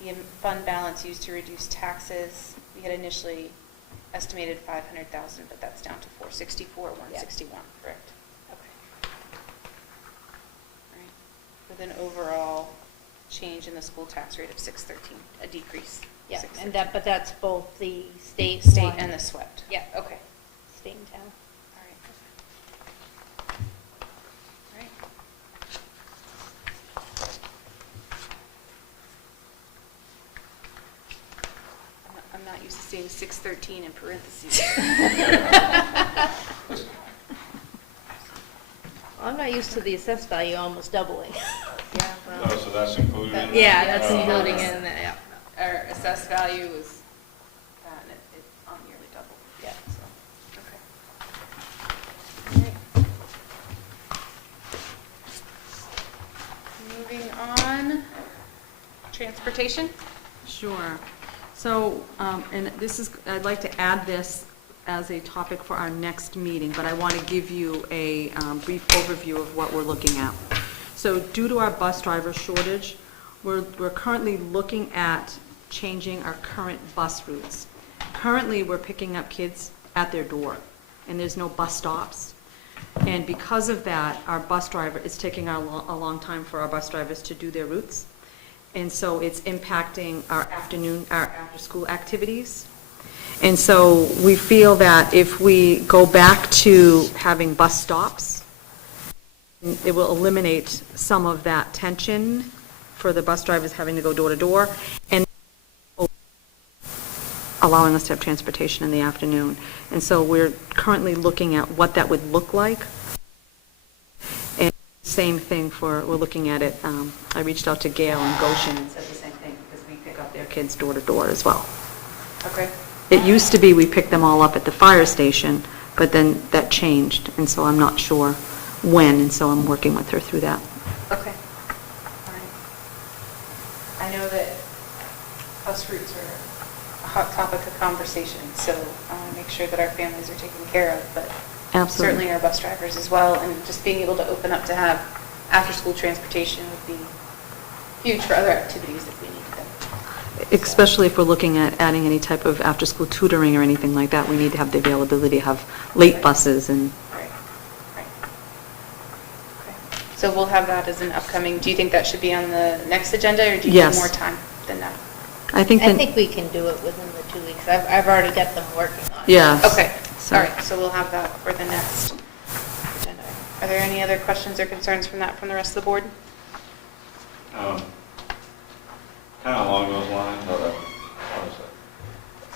the fund balance used to reduce taxes, we had initially estimated 500,000, but that's down to 464,161, correct? Okay. All right. With an overall change in the school tax rate of 613, a decrease. Yeah, 613. but that's both the state State one. and the swept. Yeah. Okay. State and town. All right. All right. I'm not used to seeing 613 in parentheses. I'm not used to the assessed value almost doubling. Yeah, well. Oh, so that's included in it? Yeah, that's including in that, yeah. Our assessed value is, and it nearly doubled. Yeah. So, okay. All right. Moving on, transportation. Sure. So, and this is, I'd like to add this as a topic for our next meeting, but I want to give you a brief overview of what we're looking at. So due to our bus driver shortage, we're currently looking at changing our current bus routes. Currently, we're picking up kids at their door, and there's no bus stops. And because of that, our bus driver, it's taking a long time for our bus drivers to do their routes. And so it's impacting our after-school activities. And so we feel that if we go back to having bus stops, it will eliminate some of that tension for the bus drivers having to go door to door, and allowing us to have transportation in the afternoon. And so we're currently looking at what that would look like. And same thing we're looking at it, I reached out to Gail and Goshen and said the same thing, because we pick up their kids door to door as well. Okay. It used to be we picked them all up at the fire station, but then that changed, and so I'm not sure when, and so I'm working with her through that. Okay. All right. recruits are a hot topic of conversation, so I want to make sure that our families are taken care of, but Absolutely. certainly our bus drivers as well, and just being able to open up to have after-school transportation would be huge for other activities if we need them. Especially if we're looking at adding any type of after-school tutoring or anything like that, we need to have the availability to have late buses and... Right. Okay. So we'll have that as an upcoming, do you think that should be on the next agenda, or do you need Yes. more time than that? I think we can do it within the 2 weeks. I've already got them working on it. Yeah. Okay, So- all right, so we'll have that for the next agenda. Are there any other questions or concerns from the rest of the board? Kind of along those lines,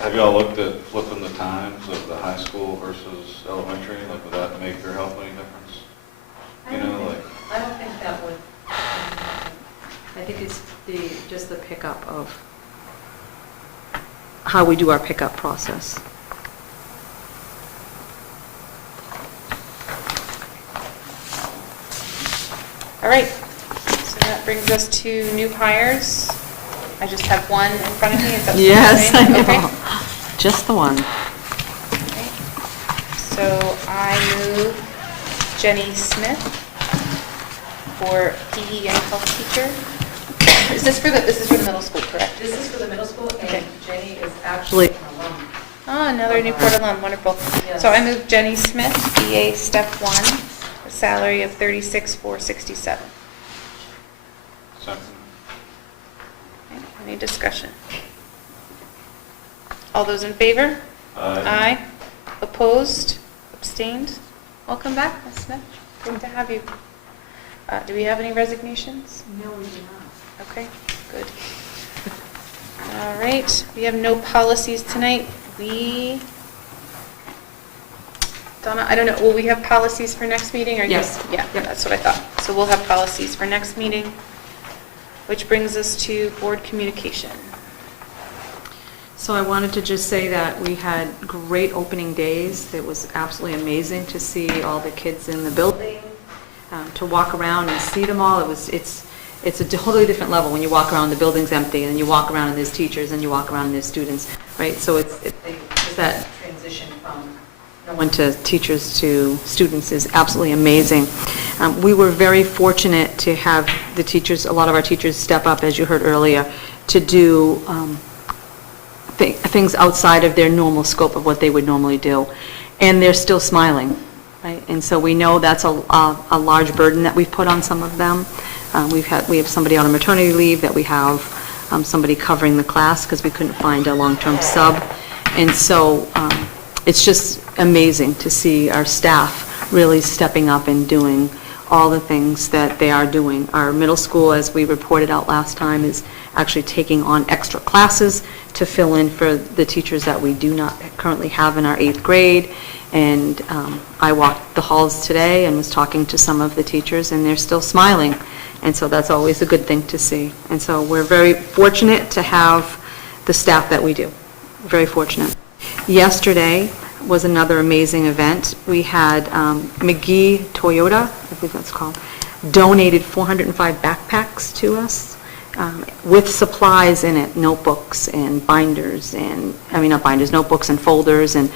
have y'all looked at flipping the times of the high school versus elementary? Like, would that make or help any difference? You know, like, I don't think that would. I think it's just the pickup of how we do our pickup process. All right, so that brings us to new hires. I just have one in front of me, is that the Yes, I same? know. Okay. Just the one. Okay. So I move Jenny Smith for PE and health teacher. This is for the middle school, correct? This is for the middle school, Okay. and Jenny is actually an alum. Oh, another Newport alum, wonderful. Yes. So I move Jenny Smith, BA Step 1, a salary of $36,467. second. Okay, any discussion? All those in favor? Aye. Opposed? Abstained? Welcome back, Ms. Smith. Great to have you. Do we have any resignations? No, we do not. Okay, good. All right, we have no policies tonight. Donna, I don't know, will we have policies for next meeting or Yes. just? Yeah, that's what I thought. So we'll have policies for next meeting, which brings us to board communication. So I wanted to just say that we had great opening days. It was absolutely amazing to see all the kids in the building, to walk around and see them all. It's a totally different level when you walk around, the building's empty, and you walk around and there's teachers, and you walk around and there's students, right? So it's that Transition from went to teachers to students is absolutely amazing. We were very fortunate to have the teachers, a lot of our teachers step up, as you heard earlier, to do things outside of their normal scope of what they would normally do. And they're still smiling, right? And so we know that's a large burden that we've put on some of them. We have somebody on a maternity leave, that we have somebody covering the class because we couldn't find a long-term sub. And so it's just amazing to see our staff really stepping up and doing all the things that they are doing. Our middle school, as we reported out last time, is actually taking on extra classes to fill in for the teachers that we do not currently have in our 8th grade. And I walked the halls today and was talking to some of the teachers, and they're still smiling. And so that's always a good thing to see. And so we're very fortunate to have the staff that we do. Very fortunate. Yesterday was another amazing event. We had McGee Toyota, I believe that's called, donated 405 backpacks to us with supplies in it, notebooks and binders, and, not binders, notebooks and folders and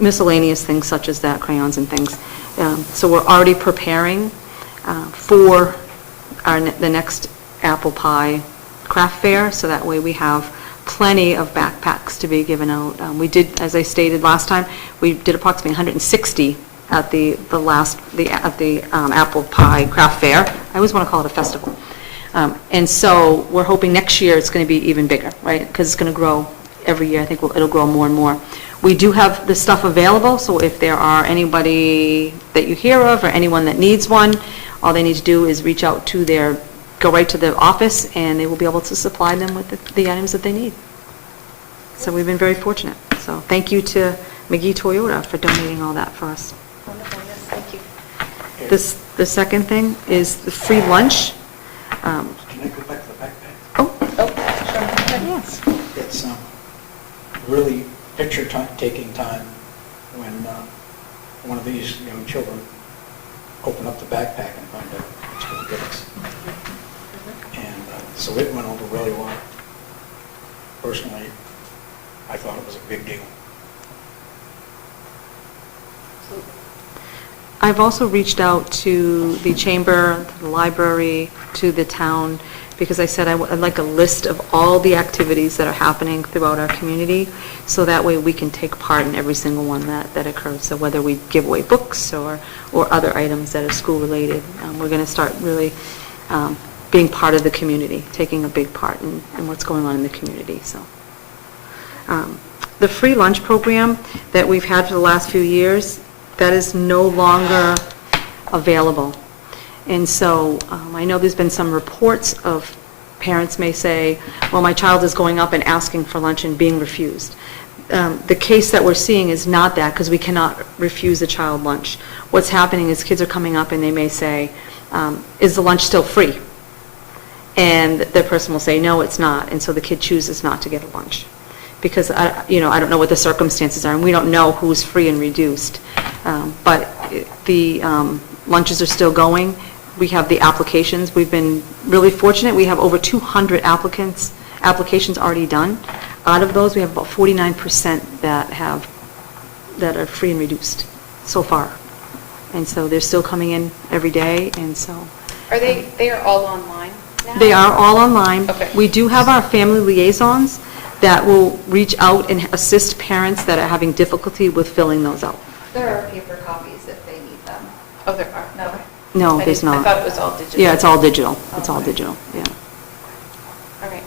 miscellaneous things such as that, crayons and things. So we're already preparing for the next apple pie craft fair, so that way we have plenty of backpacks to be given out. We did, as I stated last time, we did approximately 160 at the apple pie craft fair. I always want to call it a festival. And so we're hoping next year it's going to be even bigger, right? Because it's going to grow every year. I think it'll grow more and more. We do have the stuff available, so if there are anybody that you hear of or anyone that needs one, all they need to do is go right to the office, and they will be able to supply them with the items that they need. So we've been very fortunate. So thank you to McGee Toyota for donating all that for us. Wonderful, yes, thank you. The second thing is the free lunch. Can I go back to the backpack? Oh, sure. Yes. It's really picture-taking time when one of these young children open up the backpack and find out it's for the goodies. And So it went over really well. Personally, I thought it was a big deal. I've also reached out to the chamber, to the library, to the town, because I said I'd like a list of all the activities that are happening throughout our community, so that way we can take part in every single one that occurs. So whether we give away books or other items that are school-related, we're going to start really being part of the community, taking a big part in what's going on in the community. So the free lunch program that we've had for the last few years, that is no longer available. And so I know there's been some reports of parents may say, well, my child is going up and asking for lunch and being refused. The case that we're seeing is not that, because we cannot refuse a child lunch. What's happening is kids are coming up and they may say, is the lunch still free? And the person will say, no, it's not. And so the kid chooses not to get a lunch. Because, I don't know what the circumstances are, and we don't know who's free and reduced. But the lunches are still going. We have the applications. We've been really fortunate. We have over 200 applications already done. Out of those, we have about 49% that are free and reduced so far. And so they're still coming in every day, and so. They are all online now? They are all online. Okay. We do have our family liaisons that will reach out and assist parents that are having difficulty with filling those out. There are paper copies if they need them. Oh, there are? No. No, there's not. I thought it was all digital. Yeah, it's all digital. It's all digital, yeah. All right.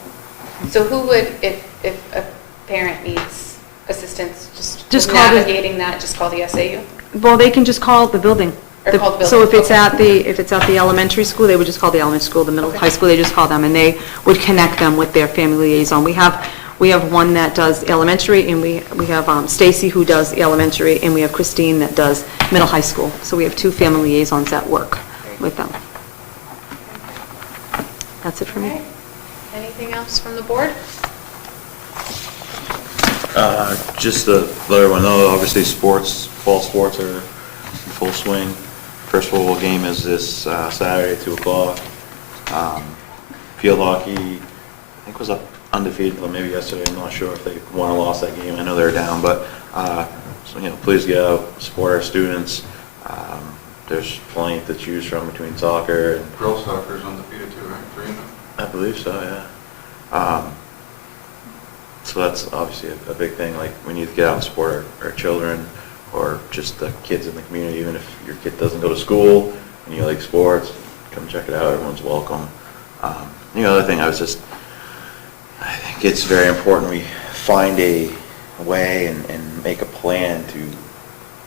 So who would, if a parent needs assistance, just call the- navigating that, just call the SAU? Well, they can just call the building. Or call the building. So if it's Okay. at the elementary school, they would just call the elementary school, the middle, high school, they just call them, and they would connect them with their family liaison. We have one that does elementary, and we have Stacy who does elementary, and we have Christine that does middle high school. So we have 2 family liaisons that work with them. That's it for me. Okay. Anything else from the board? Just to let everyone know, obviously fall sports are in full swing. First football game is this Saturday, 2 o'clock. Field hockey, I think was up undefeated until maybe yesterday. I'm not sure if they won or lost that game. I know they're down, but so please get out, support our students. There's plenty to choose from between soccer and Girls soccer is undefeated too, right? 3-0. I believe so, yeah. So that's obviously a big thing. Like, we need to get out and support our children, or just the kids in the community. Even if your kid doesn't go to school and you like sports, come check it out. Everyone's welcome. The other thing I think it's very important we find a way and make a plan to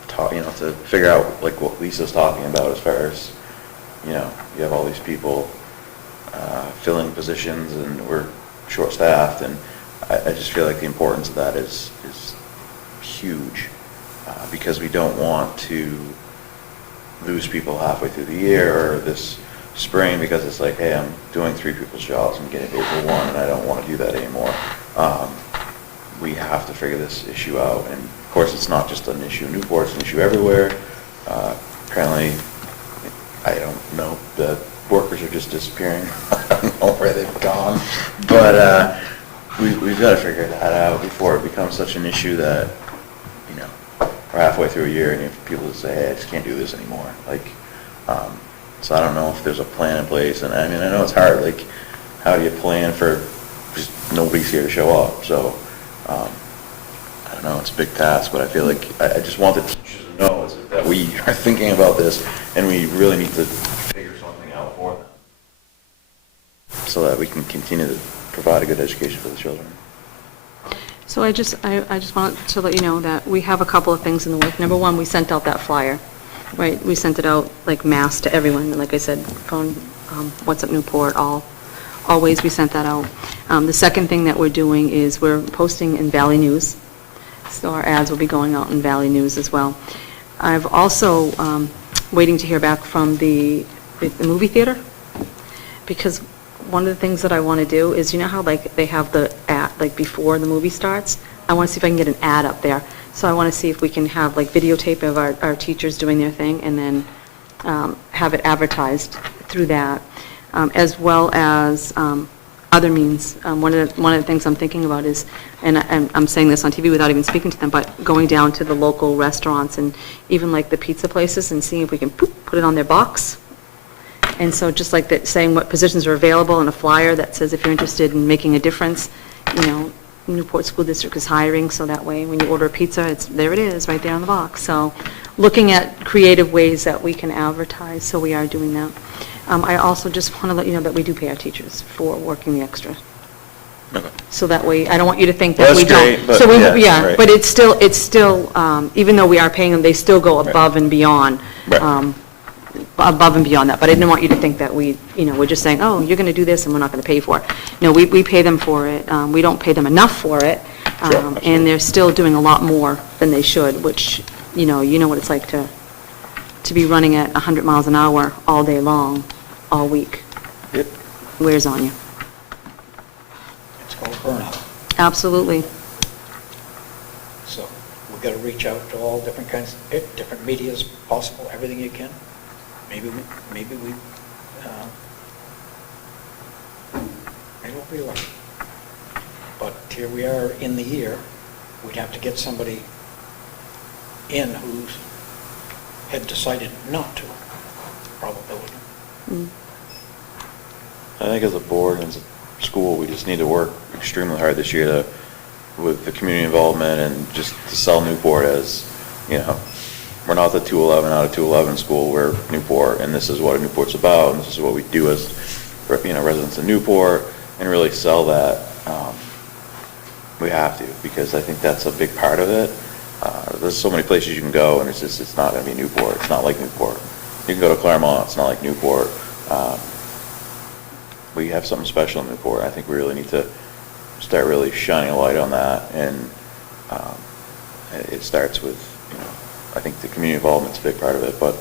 talk, to figure out like what Lisa's talking about as far as, you have all these people filling positions and we're short-staffed, and I just feel like the importance of that is huge, because we don't want to lose people halfway through the year or this spring because it's like, hey, I'm doing 3 people's jobs, I'm getting paid for 1, and I don't want to do that anymore. We have to figure this issue out, and of course it's not just an issue in Newport, it's an issue everywhere. Apparently, I don't know, the workers are just disappearing. I don't know where they've gone, but we've got to figure that out before it becomes such an issue that, we're halfway through a year and you have people that say, hey, I just can't do this anymore. So I don't know if there's a plan in place, and I know it's hard, like, how do you plan for just nobody's here to show up? So, I don't know, it's a big task, but I feel like I just want the teachers to know that we are thinking about this, and we really need to figure something out for them so that we can continue to provide a good education for the children. So I just want to let you know that we have a couple of things in the work. Number one, we sent out that flyer, right? We sent it out like mass to everyone. Like I said, phone, What's Up Newport, always we sent that out. The second thing that we're doing is we're posting in Valley News. So our ads will be going out in Valley News as well. I've also waiting to hear back from the movie theater, because one of the things that I want to do is, how like they have the ad like before the movie starts, I want to see if I can get an ad up there. So I want to see if we can have like videotape of our teachers doing their thing, and then have it advertised through that, as well as other means. One of the things I'm thinking about is, and I'm saying this on TV without even speaking to them, but going down to the local restaurants and even like the pizza places and seeing if we can put it on their box. And so just like that, saying what positions are available and a flyer that says if you're interested in making a difference, you know, Newport School District is hiring, so that way when you order a pizza, there it is, right there on the box. So looking at creative ways that we can advertise, so we are doing that. I also just want to let you know that we do pay our teachers for working the extra. Okay. So that way, I don't want you to think Well, that we that's don't. great, but So we, yeah, right. but it's still, even though we are paying them, they still go above and beyond. Right. Above and beyond that, but I didn't want you to think that we're just saying, oh, you're going to do this and we're not going to pay for it. No, we pay them for it. We don't pay them enough for it. And they're still doing a lot more than they should, which, you know what it's like to be running at 100 miles an hour all day long, all week. Yep. Wears on you. It's called burnout. Absolutely. So we've got to reach out to all different kinds, different medias possible, everything you can. Maybe we'll be lucky. But here we are in the year, we'd have to get somebody in who had decided not to, probability. I think as a board and as a school, we just need to work extremely hard this year with the community involvement and just to sell Newport as, you know, we're not the 211 out of 211 school, we're Newport, and this is what Newport's about, and this is what we do as, you know, residents of Newport, and really sell that. We have to, because I think that's a big part of it. There's so many places you can go, and it's not going to be Newport. It's not like Newport. You can go to Claremont. It's not like Newport. We have something special in Newport. I think we really need to start really shining a light on that, and it starts with, you know, I think the community involvement's a big part of it, but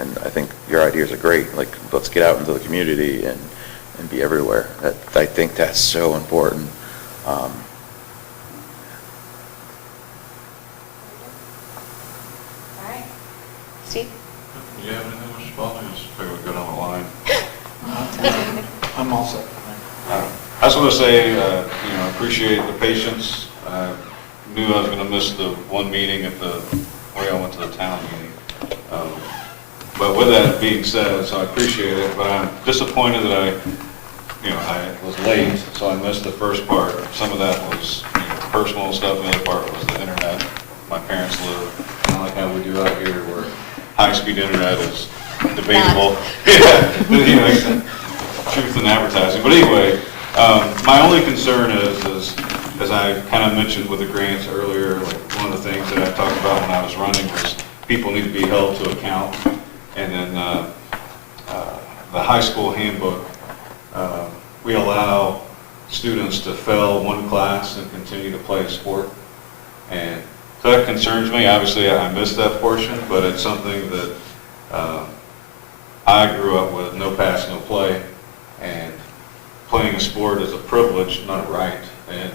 and I think your ideas are great. Like, let's get out into the community and be everywhere. I think that's so important. All right. Steve? Do you have anything, Mr. Baldwin? Just figure we'd go down the line. I'm all set. I just want to say, you know, appreciate the patience. Knew I was going to miss the one meeting at the way I went to the town meeting. But with that being said, so I appreciate it, but I'm disappointed that I was late, so I missed the first part. Some of that was, you know, personal stuff, and the other part was the internet. My parents live, kind of like how we do out here, where high-speed internet is debatable. Yeah, you know, truth in advertising. But anyway, my only concern is, as I kind of mentioned with the grants earlier, like one of the things that I talked about when I was running was people need to be held to account. And then the high school handbook, we allow students to fail one class and continue to play a sport. And so that concerns me. Obviously, I missed that portion, but it's something that I grew up with, no pass, no play. And playing a sport is a privilege, not a right. And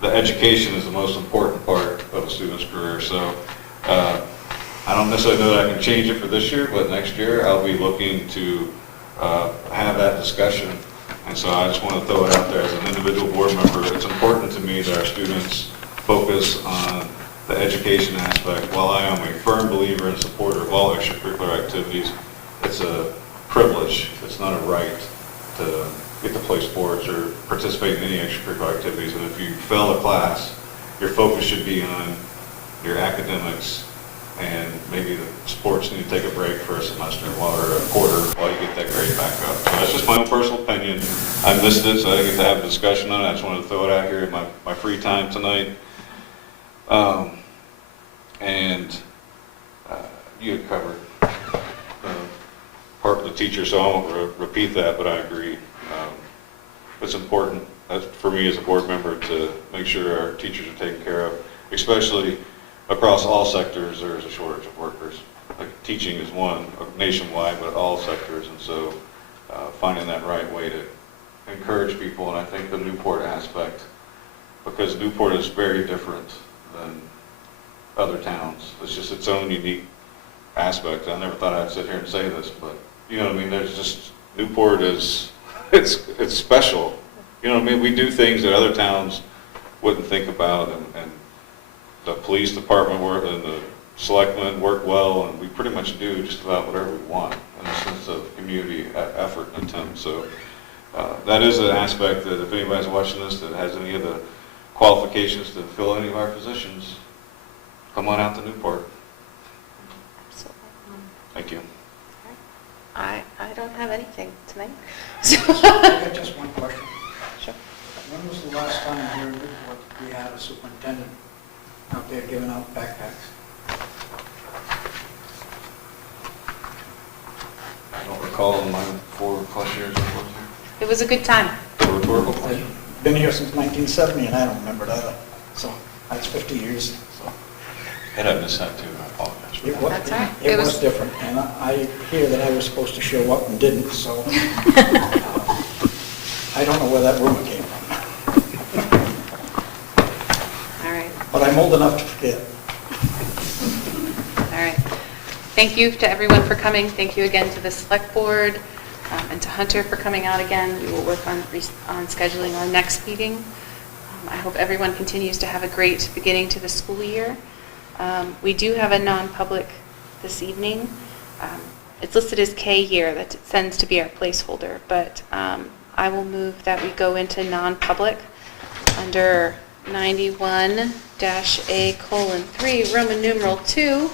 the education is the most important part of a student's career. So I don't necessarily know that I can change it for this year, but next year I'll be looking to have that discussion. And so I just want to throw it out there as an individual board member. It's important to me that our students focus on the education aspect. While I am a firm believer and supporter of all extracurricular activities, it's a privilege. It's not a right to get to play sports or participate in any extracurricular activities. And if you fail a class, your focus should be on your academics, and maybe the sports need to take a break for a semester or a quarter while you get that grade back up. So that's just my own personal opinion. I missed it, so I didn't get to have a discussion on it. I just wanted to throw it out here in my free time tonight. And you had covered part of the teacher, so I won't repeat that, but I agree. It's important for me as a board member to make sure our teachers are taken care of, especially across all sectors. There is a shortage of workers. Like, teaching is one nationwide, but all sectors, and so finding that right way to encourage people. And I think the Newport aspect, because Newport is very different than other towns. It's just its own unique aspect. I never thought I'd sit here and say this, but you know what I mean? There's just, Newport is it's special. You know what I mean? We do things that other towns wouldn't think about, and the police department work, and the selectmen work well, and we pretty much do just about whatever we want in the sense of community effort and attempt. So that is an aspect that if anybody's watching this that has any of the qualifications to fill any of our positions, come on out to Newport. Thank you. I don't have anything tonight. I got just one question. Sure. When was the last time here in Newport we had a superintendent out there giving out backpacks? I don't recall in my 4+ years of work here. It was a good time. A rhetorical question? I've been here since 1970 and I don't remember it either. So that's 50 years. So And I missed that too, I apologize. it was, That's all right. it It was was- different. And I hear that I was supposed to show up and didn't, so I don't know where that rumor came from. All right. But I'm old enough to forget. All right. Thank you to everyone for coming. Thank you again to the select board and to Hunter for coming out again. We will work on scheduling our next meeting. I hope everyone continues to have a great beginning to the school year. We do have a non-public this evening. It's listed as K here. That tends to be our placeholder, but I will move that we go into non-public under 91-A:3, Roman numeral 2,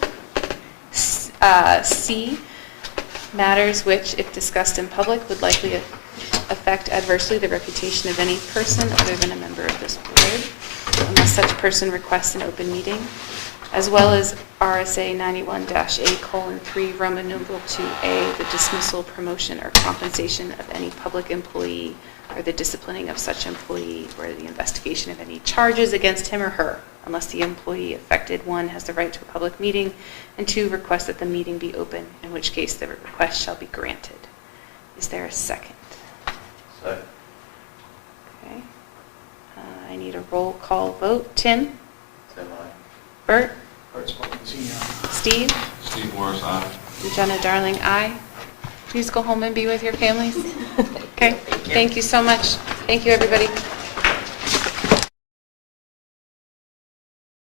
C, matters which, if discussed in public, would likely affect adversely the reputation of any person other than a member of this board, unless such person requests an open meeting, as well as RSA 91-A:3, Roman numeral 2A, the dismissal, promotion, or compensation of any public employee, or the disciplining of such employee, or the investigation of any charges against him or her, unless the employee affected, 1, has the right to a public meeting, and 2, requests that the meeting be open, in which case the request shall be granted. Is there a second? Second. Okay. I need a roll call vote. Tim? Same line. Bert? Bert Spalding Senior. Steve? Steve Morris, aye. And Jenna Darling, aye. Please go home and be with your families. Okay, thank you so much. Thank you, everybody.